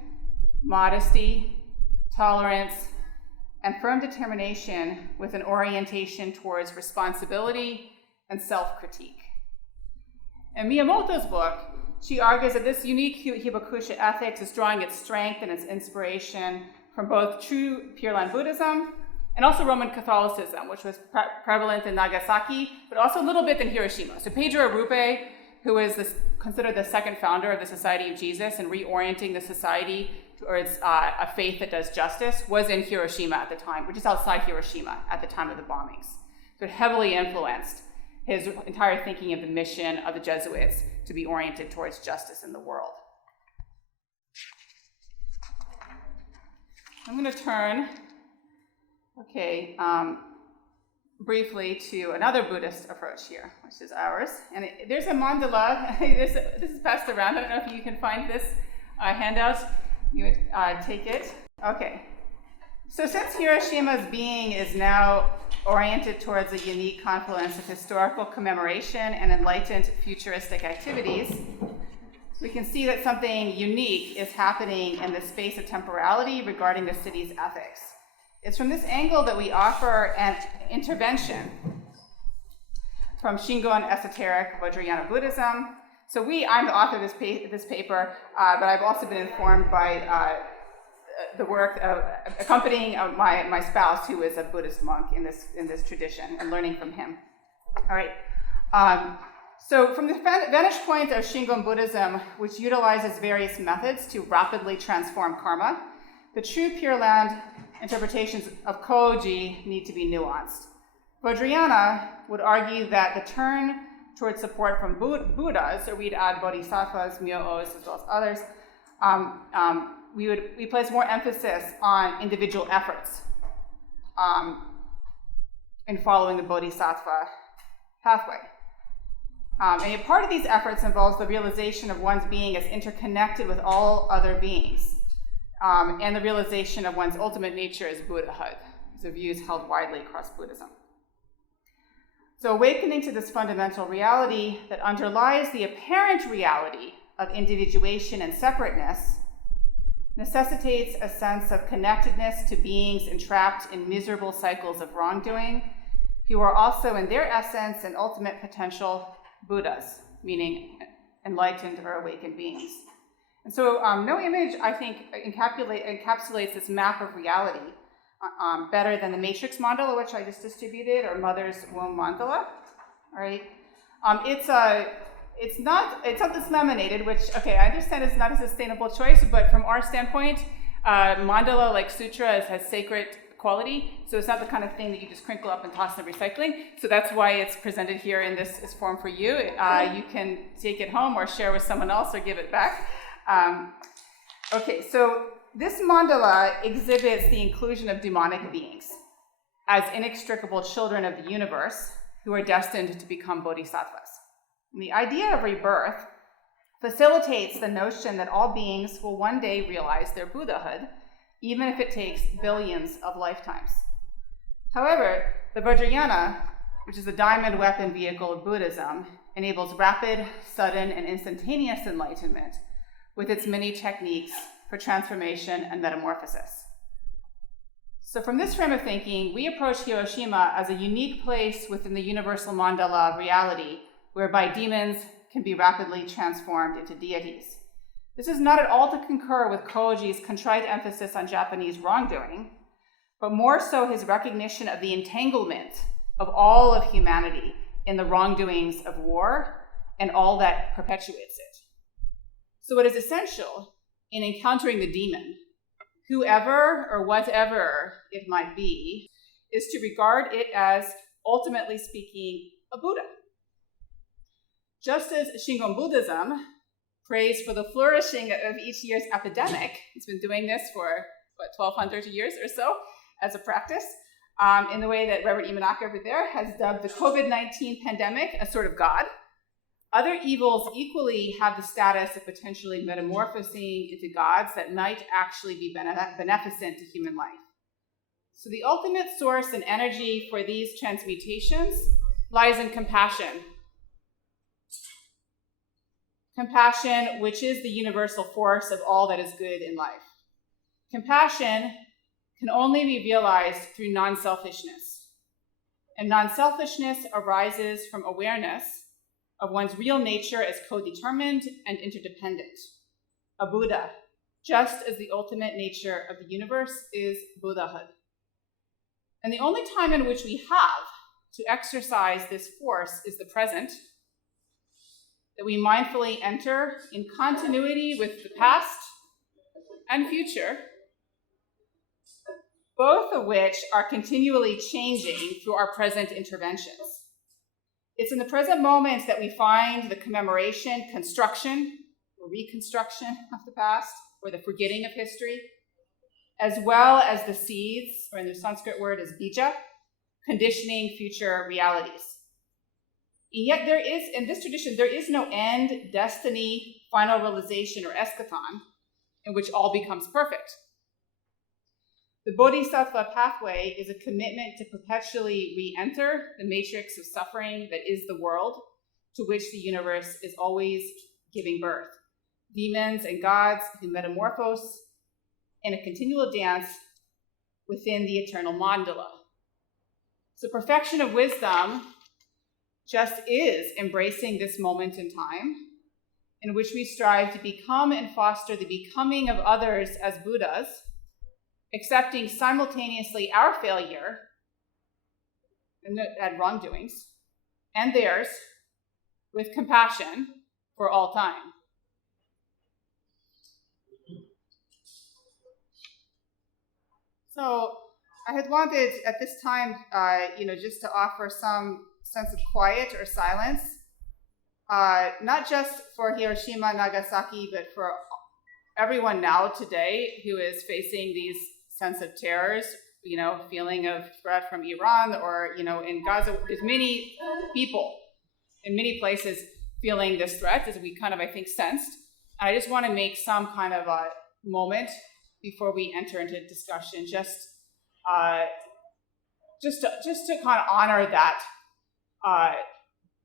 modesty, tolerance, and firm determination with an orientation towards responsibility and self-critique. In Miyamoto's book, she argues that this unique Hibakusha ethics is drawing its strength and its inspiration from both true Pure Land Buddhism and also Roman Catholicism, which was prevalent in Nagasaki, but also a little bit in Hiroshima. So Pedro Arrupe, who is considered the second founder of the Society of Jesus and reorienting the society towards a faith that does justice, was in Hiroshima at the time, or just outside Hiroshima at the time of the bombings. So it heavily influenced his entire thinking of the mission of the Jesuits to be oriented towards justice in the world. I'm going to turn, briefly to another Buddhist approach here, which is ours. And there's a mandala. This is passed around. I don't know if you can find this handout. You would take it. Okay. So since Hiroshima's being is now oriented towards a unique confluence of historical commemoration and enlightened futuristic activities, we can see that something unique is happening in the space of temporality regarding the city's ethics. It's from this angle that we offer an intervention from Shingon esoteric Vajrayana Buddhism. So I'm the author of this paper, but I've also been informed by the work of accompanying my spouse, who is a Buddhist monk in this tradition, and learning from him. All right. So from the vantage point of Shingon Buddhism, which utilizes various methods to rapidly transform karma, the true Pure Land interpretations of Koji need to be nuanced. Vajrayana would argue that the turn towards support from Buddhas, or we'd add bodhisattvas, myo-os, as well as others, we place more emphasis on individual efforts in following the bodhisattva pathway. And a part of these efforts involves the realization of one's being as interconnected with all other beings, and the realization of one's ultimate nature as Buddhahood. These are views held widely across Buddhism. So awakening to this fundamental reality that underlies the apparent reality of individuation and separateness necessitates a sense of connectedness to beings entrapped in miserable cycles of wrongdoing, who are also in their essence and ultimate potential Buddhas, meaning enlightened or awakened beings. And so no image, I think, encapsulates this map of reality better than the matrix mandala, which I just distributed, or Mother's Womb mandala. All right, it's not this laminated, which, okay, I understand it's not a sustainable choice, but from our standpoint, mandala, like sutra, has sacred quality, so it's not the kind of thing that you just crinkle up and toss in recycling. So that's why it's presented here in this form for you. You can take it home or share with someone else or give it back. Okay, so this mandala exhibits the inclusion of demonic beings as inextricable children of the universe who are destined to become bodhisattvas. And the idea of rebirth facilitates the notion that all beings will one day realize their Buddhahood, even if it takes billions of lifetimes. However, the Vajrayana, which is the diamond weapon vehicle of Buddhism, enables rapid, sudden, and instantaneous enlightenment with its many techniques for transformation and metamorphosis. So from this frame of thinking, we approach Hiroshima as a unique place within the universal mandala of reality, whereby demons can be rapidly transformed into deities. This is not at all to concur with Koji's contrite emphasis on Japanese wrongdoing, but more so his recognition of the entanglement of all of humanity in the wrongdoings of war and all that perpetuates it. So what is essential in encountering the demon, whoever or whatever it might be, is to regard it as, ultimately speaking, a Buddha. Just as Shingon Buddhism prays for the flourishing of each year's epidemic, it's been doing this for, 1,200 years or so as a practice, in the way that Reverend Imanaka over there has dubbed the COVID-19 pandemic a sort of god. Other evils equally have the status of potentially metamorphosing into gods that might actually be beneficent to human life. So the ultimate source and energy for these transmutations lies in compassion. Compassion, which is the universal force of all that is good in life. Compassion can only be realized through non-selfishness. And non-selfishness arises from awareness of one's real nature as co-determined and interdependent. A Buddha, just as the ultimate nature of the universe is Buddhahood. And the only time in which we have to exercise this force is the present, that we mindfully enter in continuity with the past and future, both of which are continually changing through our present interventions. It's in the present moment that we find the commemoration, construction, or reconstruction of the past, or the forgetting of history, as well as the seeds, or in the Sanskrit word is bija, conditioning future realities. And yet there is, in this tradition, there is no end, destiny, final realization, or eschaton in which all becomes perfect. The Bodhisattva pathway is a commitment to perpetually re-enter the matrix of suffering that is the world, to which the universe is always giving birth. Demons and gods who metamorphose in a continual dance within the eternal mandala. So perfection of wisdom just is embracing this moment in time in which we strive to become and foster the becoming of others as Buddhas, accepting simultaneously our failure and wrongdoings and theirs with compassion for all time. So I had wanted at this time, just to offer some sense of quiet or silence, not just for Hiroshima, Nagasaki, but for everyone now today who is facing these sense of terrors, feeling of threat from Iran or, in Gaza. There's many people in many places feeling this threat, as we kind of, I think, sensed. And I just want to make some kind of a moment before we enter into discussion, just to kind of honor that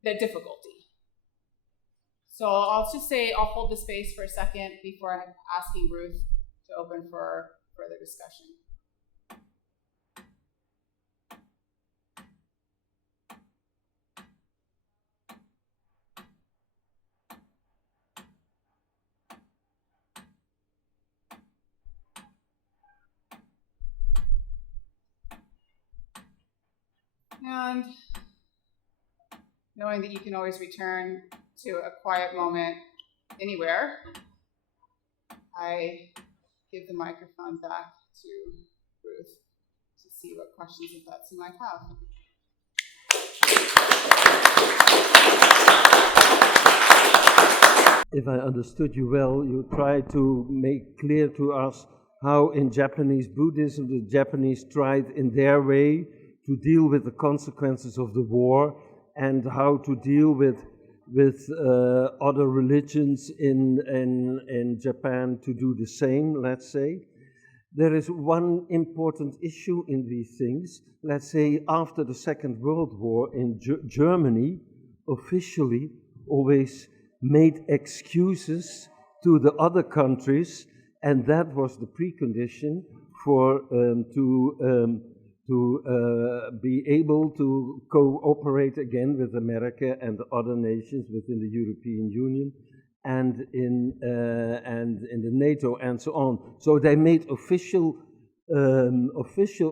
difficulty. So I'll just say I'll hold the space for a second before asking Ruth to open for further discussion. And knowing that you can always return to a quiet moment anywhere, I give the microphone back to Ruth to see what questions and thoughts you might have. If I understood you well, you try to make clear to us how in Japanese Buddhism the Japanese tried in their way to deal with the consequences of the war and how to deal with other religions in Japan to do the same, let's say. There is one important issue in these things. Let's say after the Second World War in Germany officially always made excuses to the other countries, and that was the precondition for to be able to cooperate again with America and other nations within the European Union and in the NATO and so on. So they made official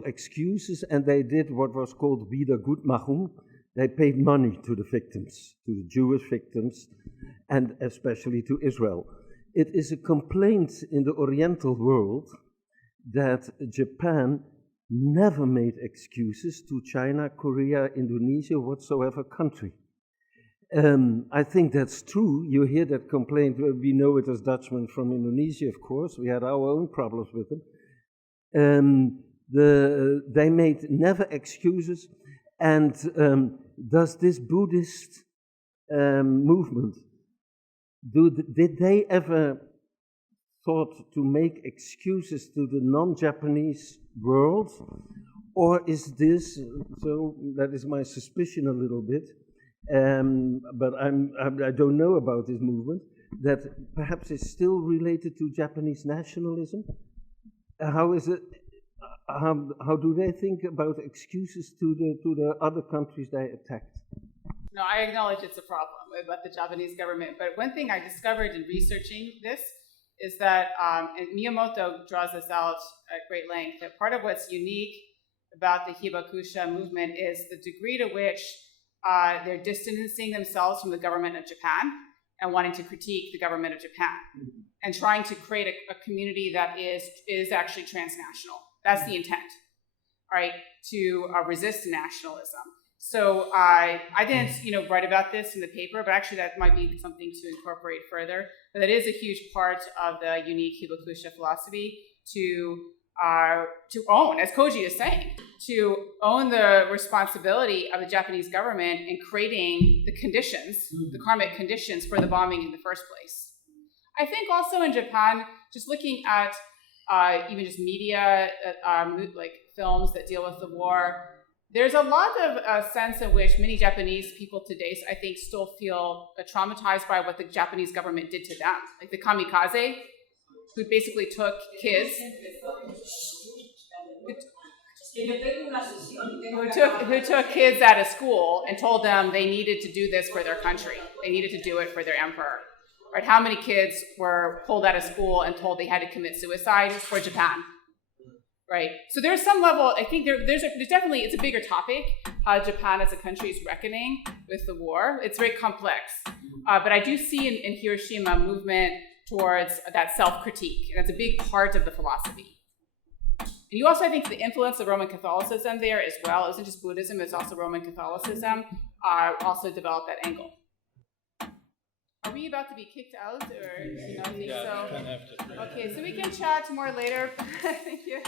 excuses, and they did what was called Wiedergutmachung. They paid money to the victims, to the Jewish victims, and especially to Israel. It is a complaint in the Oriental world that Japan never made excuses to China, Korea, Indonesia, whatsoever country. I think that's true. You hear that complaint. We know it as Dutchmen from Indonesia, of course. We had our own problems with them. They made never excuses. And does this Buddhist movement, did they ever thought to make excuses to the non-Japanese world? Or is this, so that is my suspicion a little bit, but I don't know about this movement, that perhaps it's still related to Japanese nationalism? How is it, how do they think about excuses to the other countries they attacked? No, I acknowledge it's a problem about the Japanese government, but one thing I discovered in researching this is that, and Miyamoto draws this out at great length, that part of what's unique about the Hibakusha movement is the degree to which they're distancing themselves from the government of Japan and wanting to critique the government of Japan and trying to create a community that is actually transnational. That's the intent, right? To resist nationalism. So I didn't, write about this in the paper, but actually that might be something to incorporate further. But that is a huge part of the unique Hibakusha philosophy to own, as Koji is saying, to own the responsibility of the Japanese government in creating the conditions, the karmic conditions for the bombing in the first place. I think also in Japan, just looking at even just media, like films that deal with the war, there's a lot of sense in which many Japanese people today, I think, still feel traumatized by what the Japanese government did to them. Like the kamikaze, who basically took kids, who took kids out of school and told them they needed to do this for their country. They needed to do it for their emperor. Right? How many kids were pulled out of school and told they had to commit suicide for Japan? Right. So there's some level, I think there's definitely, it's a bigger topic, how Japan as a country is reckoning with the war. It's very complex. But I do see in Hiroshima a movement towards that self-critique, and it's a big part of the philosophy. And you also, I think, the influence of Roman Catholicism there as well. It wasn't just Buddhism, it's also Roman Catholicism, also developed that angle. Are we about to be kicked out, or you don't think so? Okay, so we can chat more later. Thank you.